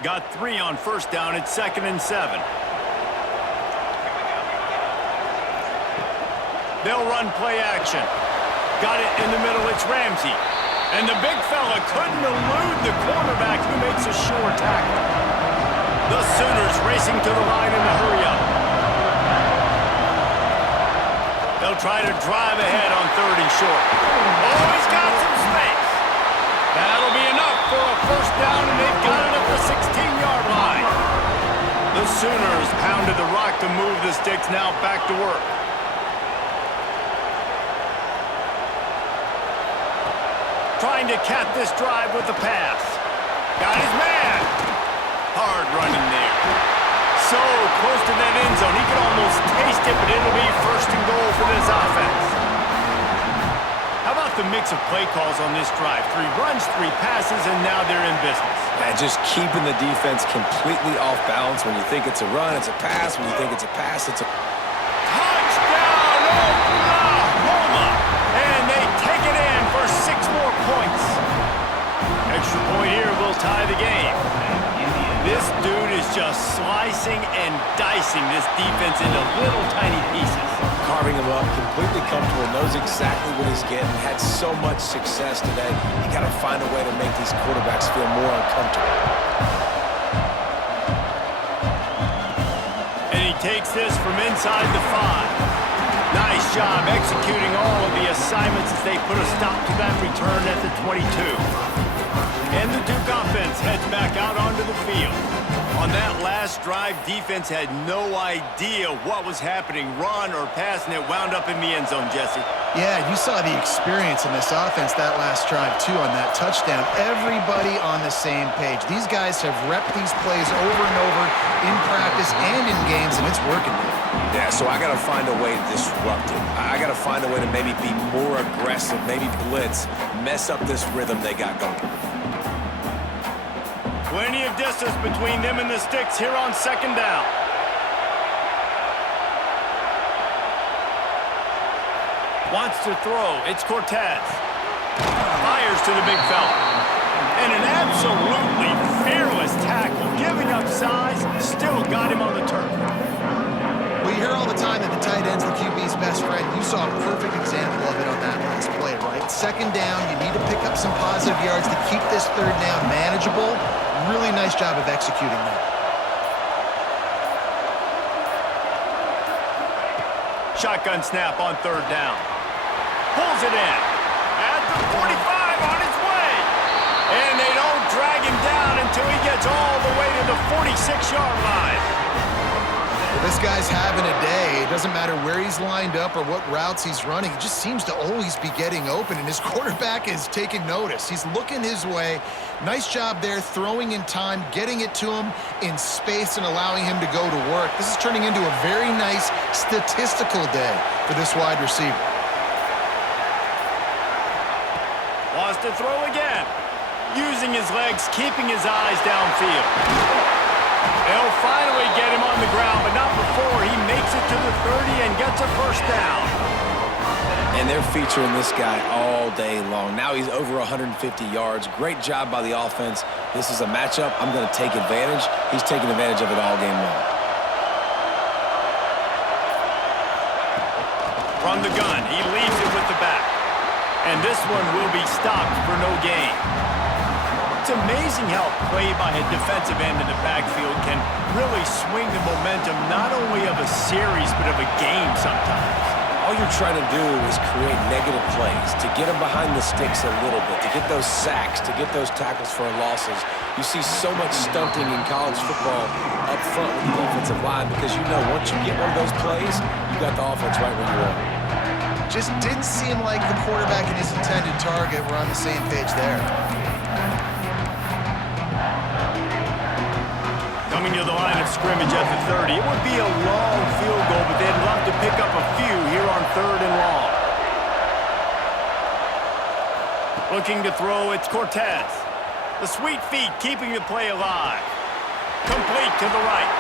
Got 3 on first down. It's 2nd and 7. They'll run play action. Got it in the middle. It's Ramsey. And the big fella couldn't elude the quarterback who makes a sure tackle. The Sooners racing to the line in a hurry-up. They'll try to drive ahead on 3rd and short. Oh, he's got some space. That'll be enough for a first down, and they've got it at the 16-yard line. The Sooners pounded the rock to move the sticks. Now back to work. Trying to cap this drive with the pass. Got his man. Hard running there. So close to that end zone. He could almost taste it, but it'll be 1st and goal for this offense. How about the mix of play calls on this drive? 3 runs, 3 passes, and now they're in business. And just keeping the defense completely off balance. When you think it's a run, it's a pass. When you think it's a pass, it's a... Touchdown, Oklahoma! And they take it in for 6 more points. Extra point here will tie the game. This dude is just slicing and dicing this defense into little tiny pieces. Carving him up, completely comfortable, knows exactly what he's getting, had so much success today. You got to find a way to make these quarterbacks feel more uncomfortable. And he takes this from inside the 5. Nice job executing all of the assignments as they put a stop to that return at the 22. And the Duke offense heads back out onto the field. On that last drive, defense had no idea what was happening, run or pass, and it wound up in the end zone, Jesse. Yeah, you saw the experience in this offense that last drive, too, on that touchdown. Everybody on the same page. These guys have repped these plays over and over in practice and in games, and it's working. Yeah, so I got to find a way to disrupt it. I got to find a way to maybe be more aggressive, maybe blitz, mess up this rhythm they got going. Plenty of distance between them and the sticks here on 2nd down. Wants to throw. It's Cortez. Fires to the big fella. And an absolutely fearless tackle. Giving up size, still got him on the turf. Well, you hear all the time that the tight end's the QB's best friend. You saw a perfect example of it on that last play, right? 2nd down, you need to pick up some positive yards to keep this 3rd down manageable. Really nice job of executing that. Shotgun snap on 3rd down. Pulls it in. At the 45 on his way. And they don't drag him down until he gets all the way to the 46-yard line. Well, this guy's having a day. It doesn't matter where he's lined up or what routes he's running. He just seems to always be getting open, and his quarterback is taking notice. He's looking his way. Nice job there, throwing in time, getting it to him in space and allowing him to go to work. This is turning into a very nice statistical day for this wide receiver. Wants to throw again. Using his legs, keeping his eyes downfield. They'll finally get him on the ground, but not before he makes it to the 30 and gets a first down. And they're featuring this guy all day long. Now he's over 150 yards. Great job by the offense. This is a matchup. I'm going to take advantage. He's taking advantage of it all game long. From the gun, he leaves it with the back. And this one will be stopped for no gain. It's amazing how play by a defensive end in the backfield can really swing the momentum not only of a series but of a game sometimes. All you're trying to do is create negative plays, to get them behind the sticks a little bit, to get those sacks, to get those tackles for losses. You see so much stunting in college football up front with the defensive line because you know once you get one of those plays, you got the offense right where you want it. Just didn't seem like the quarterback and his intended target were on the same page there. Coming to the line of scrimmage at the 30. It would be a long field goal, but they'd love to pick up a few here on 3rd and long. Looking to throw, it's Cortez. The sweet feet keeping the play alive. Complete to the right.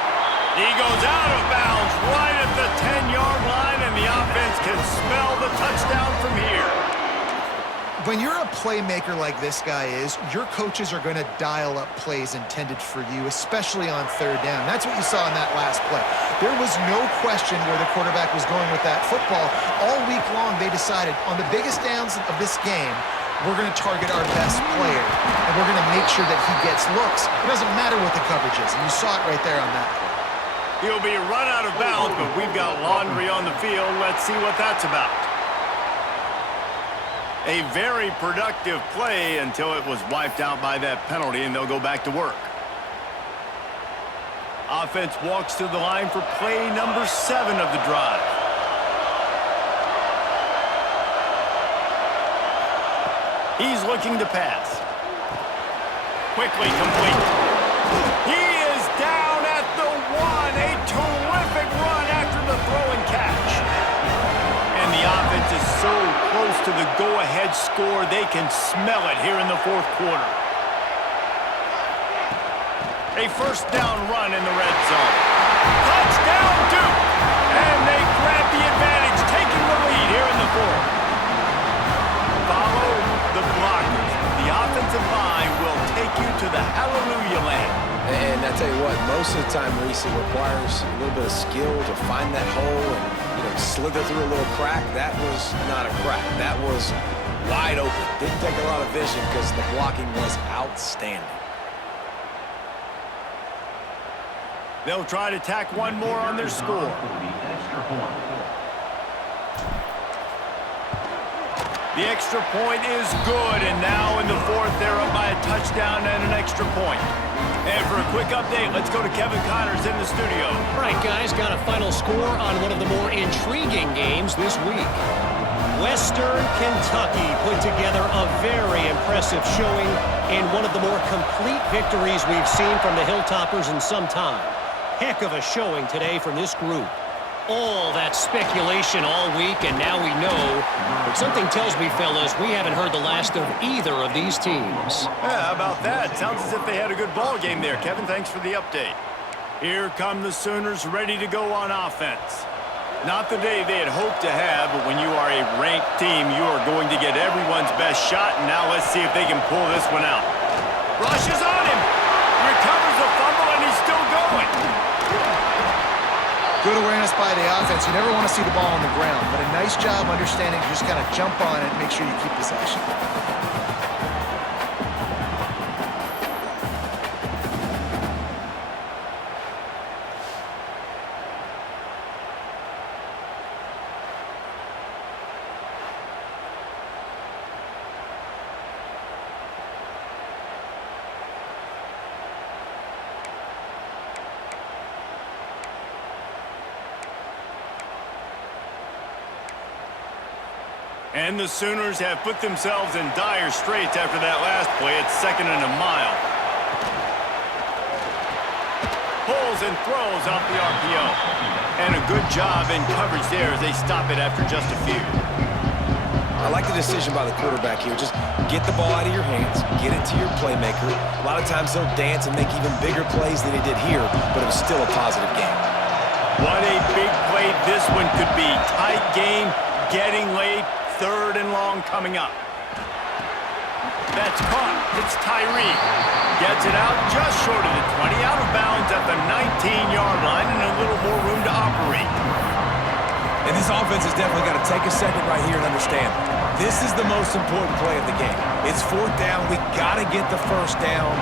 He goes out of bounds right at the 10-yard line, and the offense can smell the touchdown from here. When you're a playmaker like this guy is, your coaches are going to dial up plays intended for you, especially on third down. That's what you saw in that last play. There was no question where the quarterback was going with that football. All week long, they decided on the biggest downs of this game, we're going to target our best player, and we're going to make sure that he gets looks. It doesn't matter what the coverage is, and you saw it right there on that play. He'll be run out of bounds, but we've got laundry on the field. Let's see what that's about. A very productive play until it was wiped out by that penalty, and they'll go back to work. Offense walks to the line for play number 7 of the drive. He's looking to pass. Quickly complete. He is down at the 1. A terrific run after the throw and catch. And the offense is so close to the go-ahead score, they can smell it here in the fourth quarter. A first down run in the red zone. Touchdown, Duke! And they grab the advantage, taking the lead here in the fourth. Follow the blockers. The offensive line will take you to the hallelujah land. And I tell you what, most of the time, Reese, it requires a little bit of skill to find that hole and slither through a little crack. That was not a crack. That was wide open. Didn't take a lot of vision because the blocking was outstanding. They'll try to tack one more on their score. The extra point is good, and now in the fourth, they're up by a touchdown and an extra point. And for a quick update, let's go to Kevin Connors in the studio. All right, guys, got a final score on one of the more intriguing games this week. Western Kentucky put together a very impressive showing in one of the more complete victories we've seen from the Hilltoppers in some time. Heck of a showing today from this group. All that speculation all week, and now we know. But something tells me, fellas, we haven't heard the last of either of these teams. Yeah, how about that? Sounds as if they had a good ball game there. Kevin, thanks for the update. Here come the Sooners ready to go on offense. Not the day they had hoped to have, but when you are a ranked team, you are going to get everyone's best shot, and now let's see if they can pull this one out. Rush is on him. Recovers the fumble, and he's still going. Good awareness by the offense. You never want to see the ball on the ground, but a nice job understanding to just kind of jump on it and make sure you keep possession. And the Sooners have put themselves in dire straits after that last play. It's 2nd and a mile. Pulls and throws off the RPO. And a good job in coverage there as they stop it after just a few. I like the decision by the quarterback here. Just get the ball out of your hands, get it to your playmaker. A lot of times he'll dance and make even bigger plays than he did here, but it was still a positive game. What a big play this one could be. Tight game, getting late. 3rd and long coming up. That's caught. It's Tyree. Gets it out just short of the 20. Out of bounds at the 19-yard line and a little more room to operate. And this offense has definitely got to take a second right here and understand. This is the most important play of the game. It's 4th down. We got to get the first down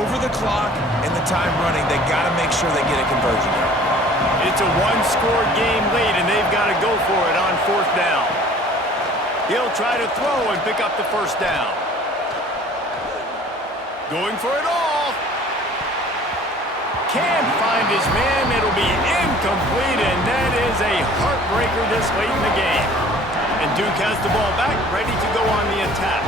over the clock and the time running. They got to make sure they get a conversion here. It's a one-score game lead, and they've got to go for it on 4th down. He'll try to throw and pick up the first down. Going for it all. Can't find his man. It'll be incomplete, and that is a heartbreaker this late in the game. And Duke has the ball back, ready to go on the attack.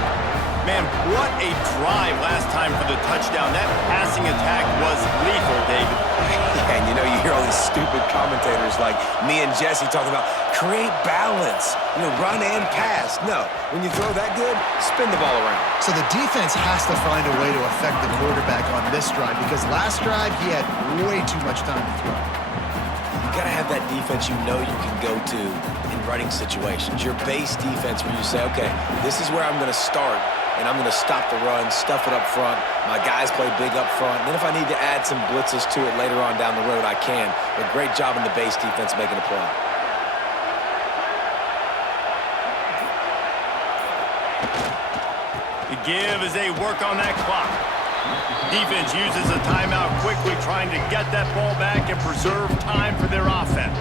Man, what a drive last time for the touchdown. That passing attack was lethal, David. And you know, you hear all these stupid commentators like me and Jesse talking about create balance, you know, run and pass. No, when you throw that good, spin the ball around. So the defense has to find a way to affect the quarterback on this drive because last drive he had way too much time to throw. You gotta have that defense you know you can go to in running situations. Your base defense where you say, okay, this is where I'm gonna start, and I'm gonna stop the run, stuff it up front. My guys play big up front. And then if I need to add some blitzes to it later on down the road, I can. But great job in the base defense making a play. The give as they work on that clock. Defense uses a timeout quickly, trying to get that ball back and preserve time for their offense.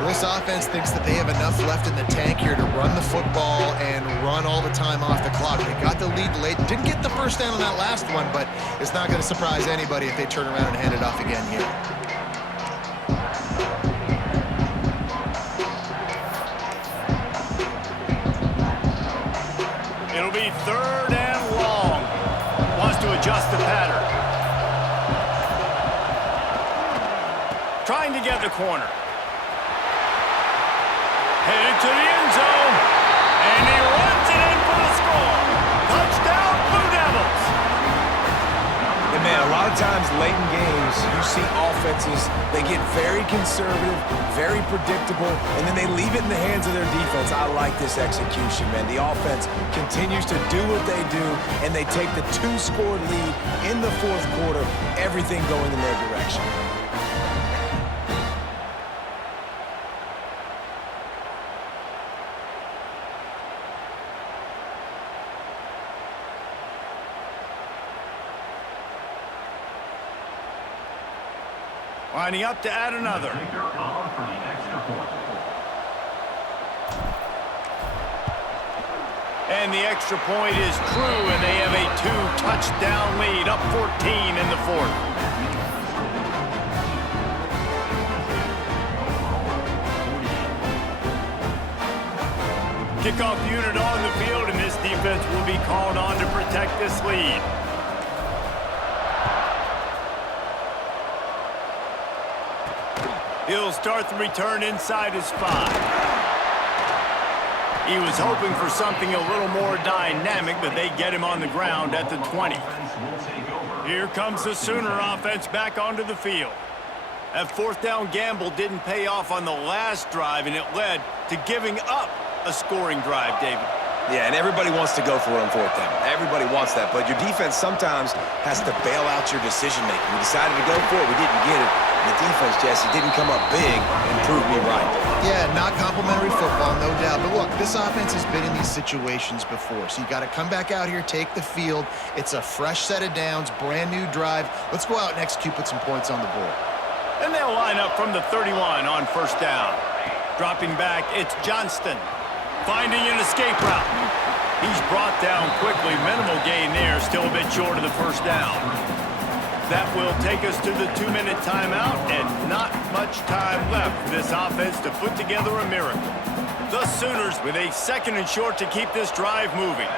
Well, this offense thinks that they have enough left in the tank here to run the football and run all the time off the clock. They got the lead late. Didn't get the first down on that last one, but it's not going to surprise anybody if they turn around and hand it off again here. It'll be 3rd and long. Wants to adjust the pattern. Trying to get the corner. Headed to the end zone. And he runs it in for the score. Touchdown, Blue Devils. And man, a lot of times late in games, you see offenses, they get very conservative, very predictable, and then they leave it in the hands of their defense. I like this execution, man. The offense continues to do what they do, and they take the 2-score lead in the 4th quarter, everything going in their direction. Lining up to add another. And the extra point is true, and they have a 2-touchdown lead, up 14 in the 4th. Kickoff unit on the field, and this defense will be called on to protect this lead. He'll start the return inside his 5. He was hoping for something a little more dynamic, but they get him on the ground at the 20. Here comes the Sooner offense back onto the field. That 4th down gamble didn't pay off on the last drive, and it led to giving up a scoring drive, David. Yeah, and everybody wants to go for it on 4th down. Everybody wants that, but your defense sometimes has to bail out your decision-making. We decided to go for it. We didn't get it. The defense, Jesse, didn't come up big and prove me right. Yeah, not complimentary football, no doubt. But look, this offense has been in these situations before. So you got to come back out here, take the field. It's a fresh set of downs, brand new drive. Let's go out and execute, put some points on the board. And they'll line up from the 31 on 1st down. Dropping back, it's Johnston. Finding an escape route. He's brought down quickly. Minimal gain there, still a bit short of the 1st down. That will take us to the 2-minute timeout, and not much time left for this offense to put together a miracle. The Sooners with a 2nd and short to keep this drive moving.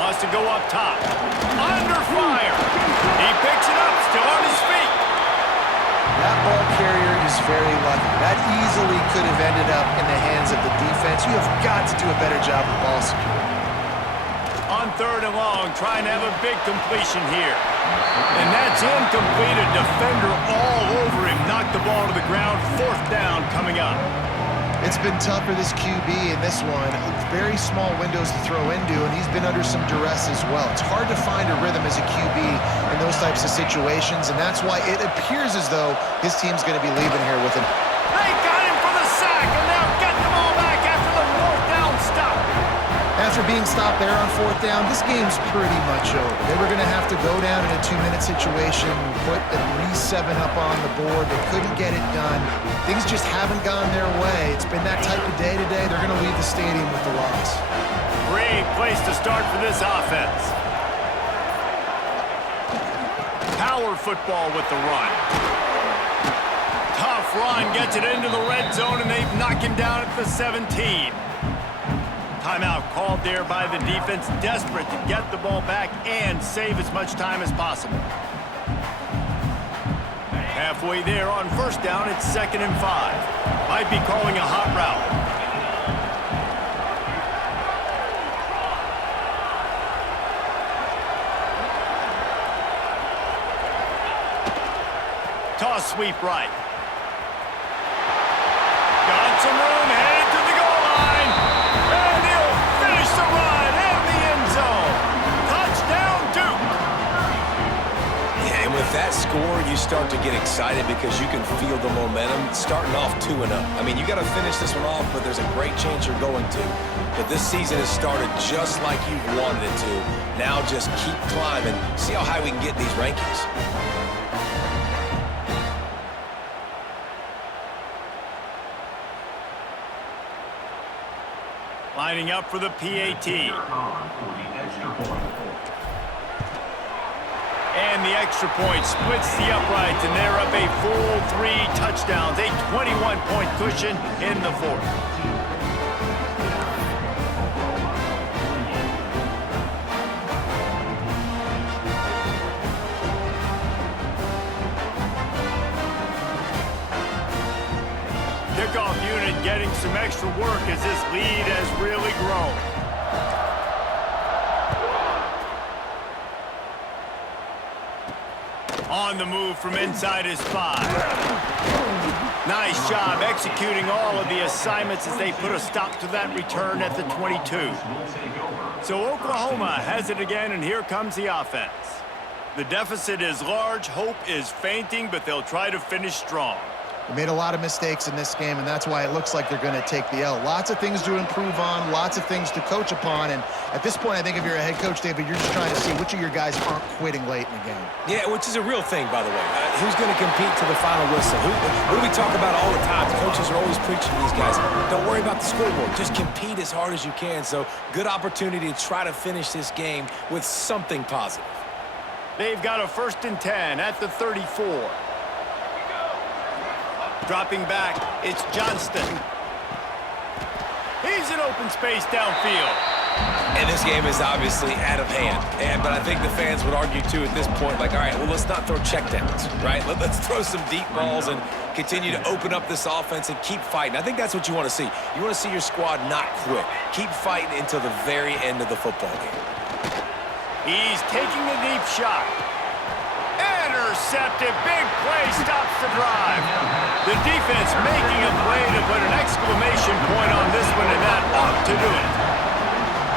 Wants to go up top. Under fire. He picks it up, still on his feet. That ball carrier is very lucky. That easily could have ended up in the hands of the defense. You have got to do a better job of ball security. On 3rd and long, trying to have a big completion here. And that's incomplete. A defender all over him. Knocked the ball to the ground. 4th down coming up. It's been tough for this QB in this one. Very small windows to throw into, and he's been under some duress as well. It's hard to find a rhythm as a QB in those types of situations, and that's why it appears as though his team's going to be leaving here with him. They got him for the sack, and they'll get the ball back after the 4th down stop. After being stopped there on 4th down, this game's pretty much over. They were going to have to go down in a 2-minute situation, put at least 7 up on the board. They couldn't get it done. Things just haven't gone their way. It's been that type of day today. They're going to leave the stadium with the loss. Great place to start for this offense. Power football with the run. Tough run, gets it into the red zone, and they've knocked him down at the 17. Timeout called there by the defense, desperate to get the ball back and save as much time as possible. Halfway there on first down, it's 2nd and 5. Might be calling a hot route. Toss sweep right. Got some room, headed to the goal line. And he'll finish the run in the end zone. Touchdown, Duke. Yeah, and with that score, you start to get excited because you can feel the momentum starting off 2-0. I mean, you got to finish this one off, but there's a great chance you're going to. But this season has started just like you wanted it to. Now just keep climbing. See how high we can get in these rankings. Lining up for the PAT. And the extra point splits the uprights, and they're up a full 3 touchdowns, a 21-point cushion in the 4th. Kickoff unit getting some extra work as this lead has really grown. On the move from inside his 5. Nice job executing all of the assignments as they put a stop to that return at the 22. So Oklahoma has it again, and here comes the offense. The deficit is large, hope is fainting, but they'll try to finish strong. They made a lot of mistakes in this game, and that's why it looks like they're going to take the L. Lots of things to improve on, lots of things to coach upon, and at this point, I think if you're a head coach, David, you're just trying to see which of your guys aren't quitting late in the game. Yeah, which is a real thing, by the way. Who's going to compete to the final whistle? Who do we talk about all the time? The coaches are always preaching to these guys. Don't worry about the scoreboard. Just compete as hard as you can. So, good opportunity to try to finish this game with something positive. They've got a 1st and 10 at the 34. Dropping back, it's Johnston. He's in open space downfield. And this game is obviously out of hand. But I think the fans would argue, too, at this point, like, all right, well, let's not throw checkdowns, right? Let's throw some deep balls and continue to open up this offense and keep fighting. I think that's what you want to see. You want to see your squad not quit. Keep fighting until the very end of the football game. He's taking the deep shot. Intercepted. Big play stops the drive. The defense making a play to put an exclamation point on this one, and that ought to do it.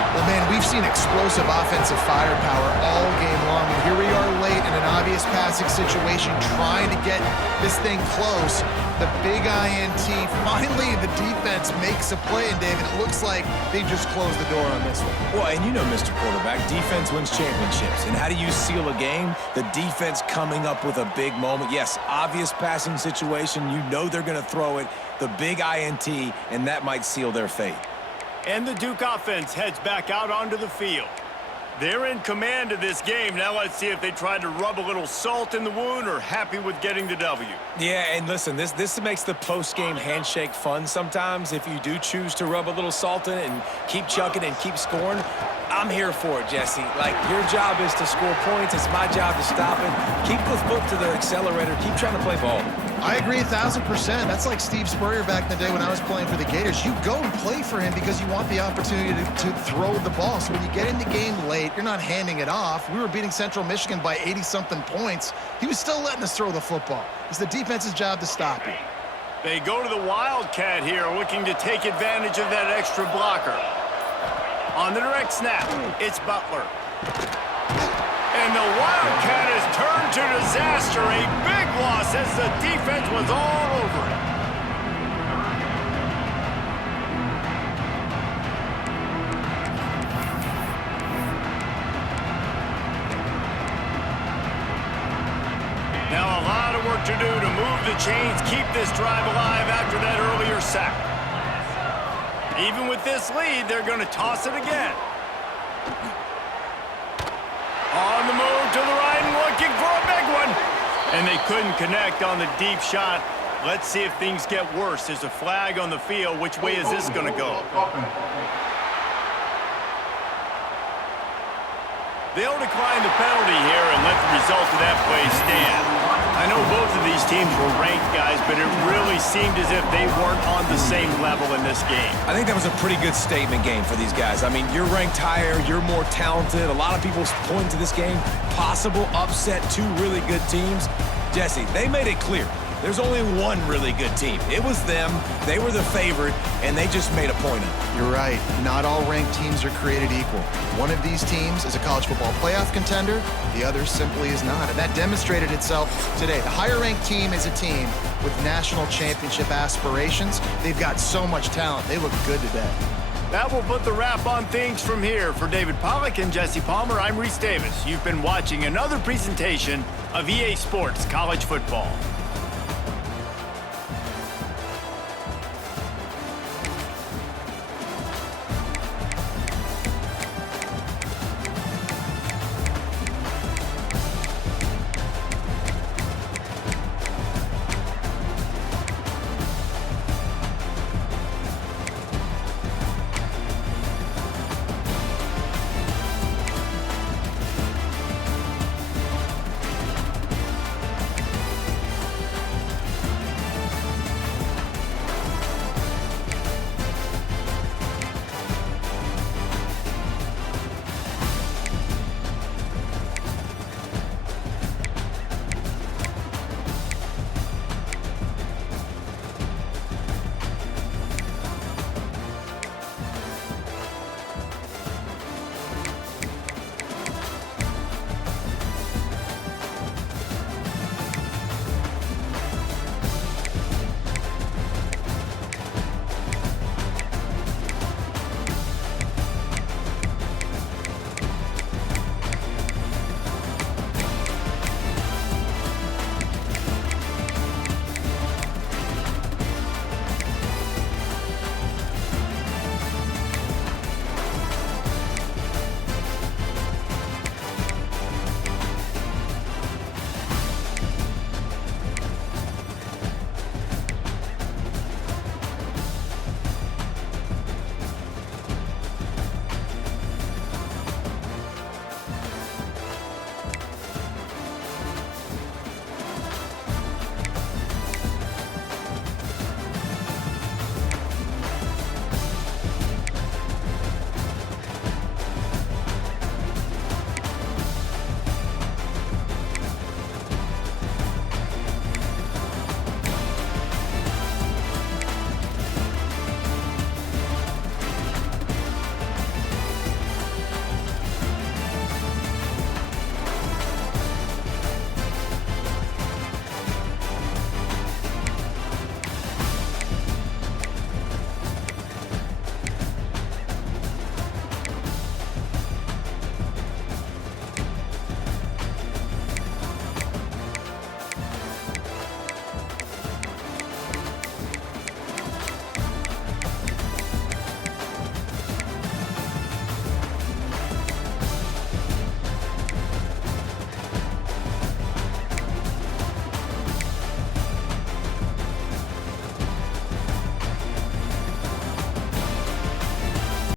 Well, man, we've seen explosive offensive firepower all game long, and here we are late in an obvious passing situation trying to get this thing close. The big INT, finally the defense makes a play, and David, it looks like they just closed the door on this one. Well, and you know, Mr. Quarterback, defense wins championships. And how do you seal a game? The defense coming up with a big moment. Yes, obvious passing situation. You know they're going to throw it. The big INT, and that might seal their fate. And the Duke offense heads back out onto the field. They're in command of this game. Now let's see if they try to rub a little salt in the wound or happy with getting the W. Yeah, and listen, this makes the post-game handshake fun sometimes. If you do choose to rub a little salt in it and keep chucking and keep scoring, I'm here for it, Jesse. Like, your job is to score points. It's my job to stop it. Keep the foot to the accelerator. Keep trying to play ball. I agree 1,000%. That's like Steve Spurrier back in the day when I was playing for the Gators. You go and play for him because you want the opportunity to throw the ball. So when you get in the game late, you're not handing it off. We were beating Central Michigan by 80-something points. He was still letting us throw the football. It's the defense's job to stop you. They go to the Wildcat here, looking to take advantage of that extra blocker. On the direct snap, it's Butler. And the Wildcat has turned to disaster. A big loss as the defense was all over it. Now a lot of work to do to move the chains, keep this drive alive after that earlier sack. Even with this lead, they're going to toss it again. On the move to the right and looking for a big one. And they couldn't connect on the deep shot. Let's see if things get worse. There's a flag on the field. Which way is this going to go? They'll decline the penalty here and let the result of that play stand. I know both of these teams were ranked, guys, but it really seemed as if they weren't on the same level in this game. I think that was a pretty good statement game for these guys. I mean, you're ranked higher, you're more talented. A lot of people point to this game, possible upset, two really good teams. Jesse, they made it clear. There's only one really good team. It was them. They were the favorite, and they just made a point of it. You're right. Not all ranked teams are created equal. One of these teams is a college football playoff contender. The other simply is not. And that demonstrated itself today. The higher-ranked team is a team with national championship aspirations. They've got so much talent. They look good today. That will put the wrap on things from here. For David Pollack and Jesse Palmer, I'm Reese Davis. You've been watching another presentation of EA Sports College Football.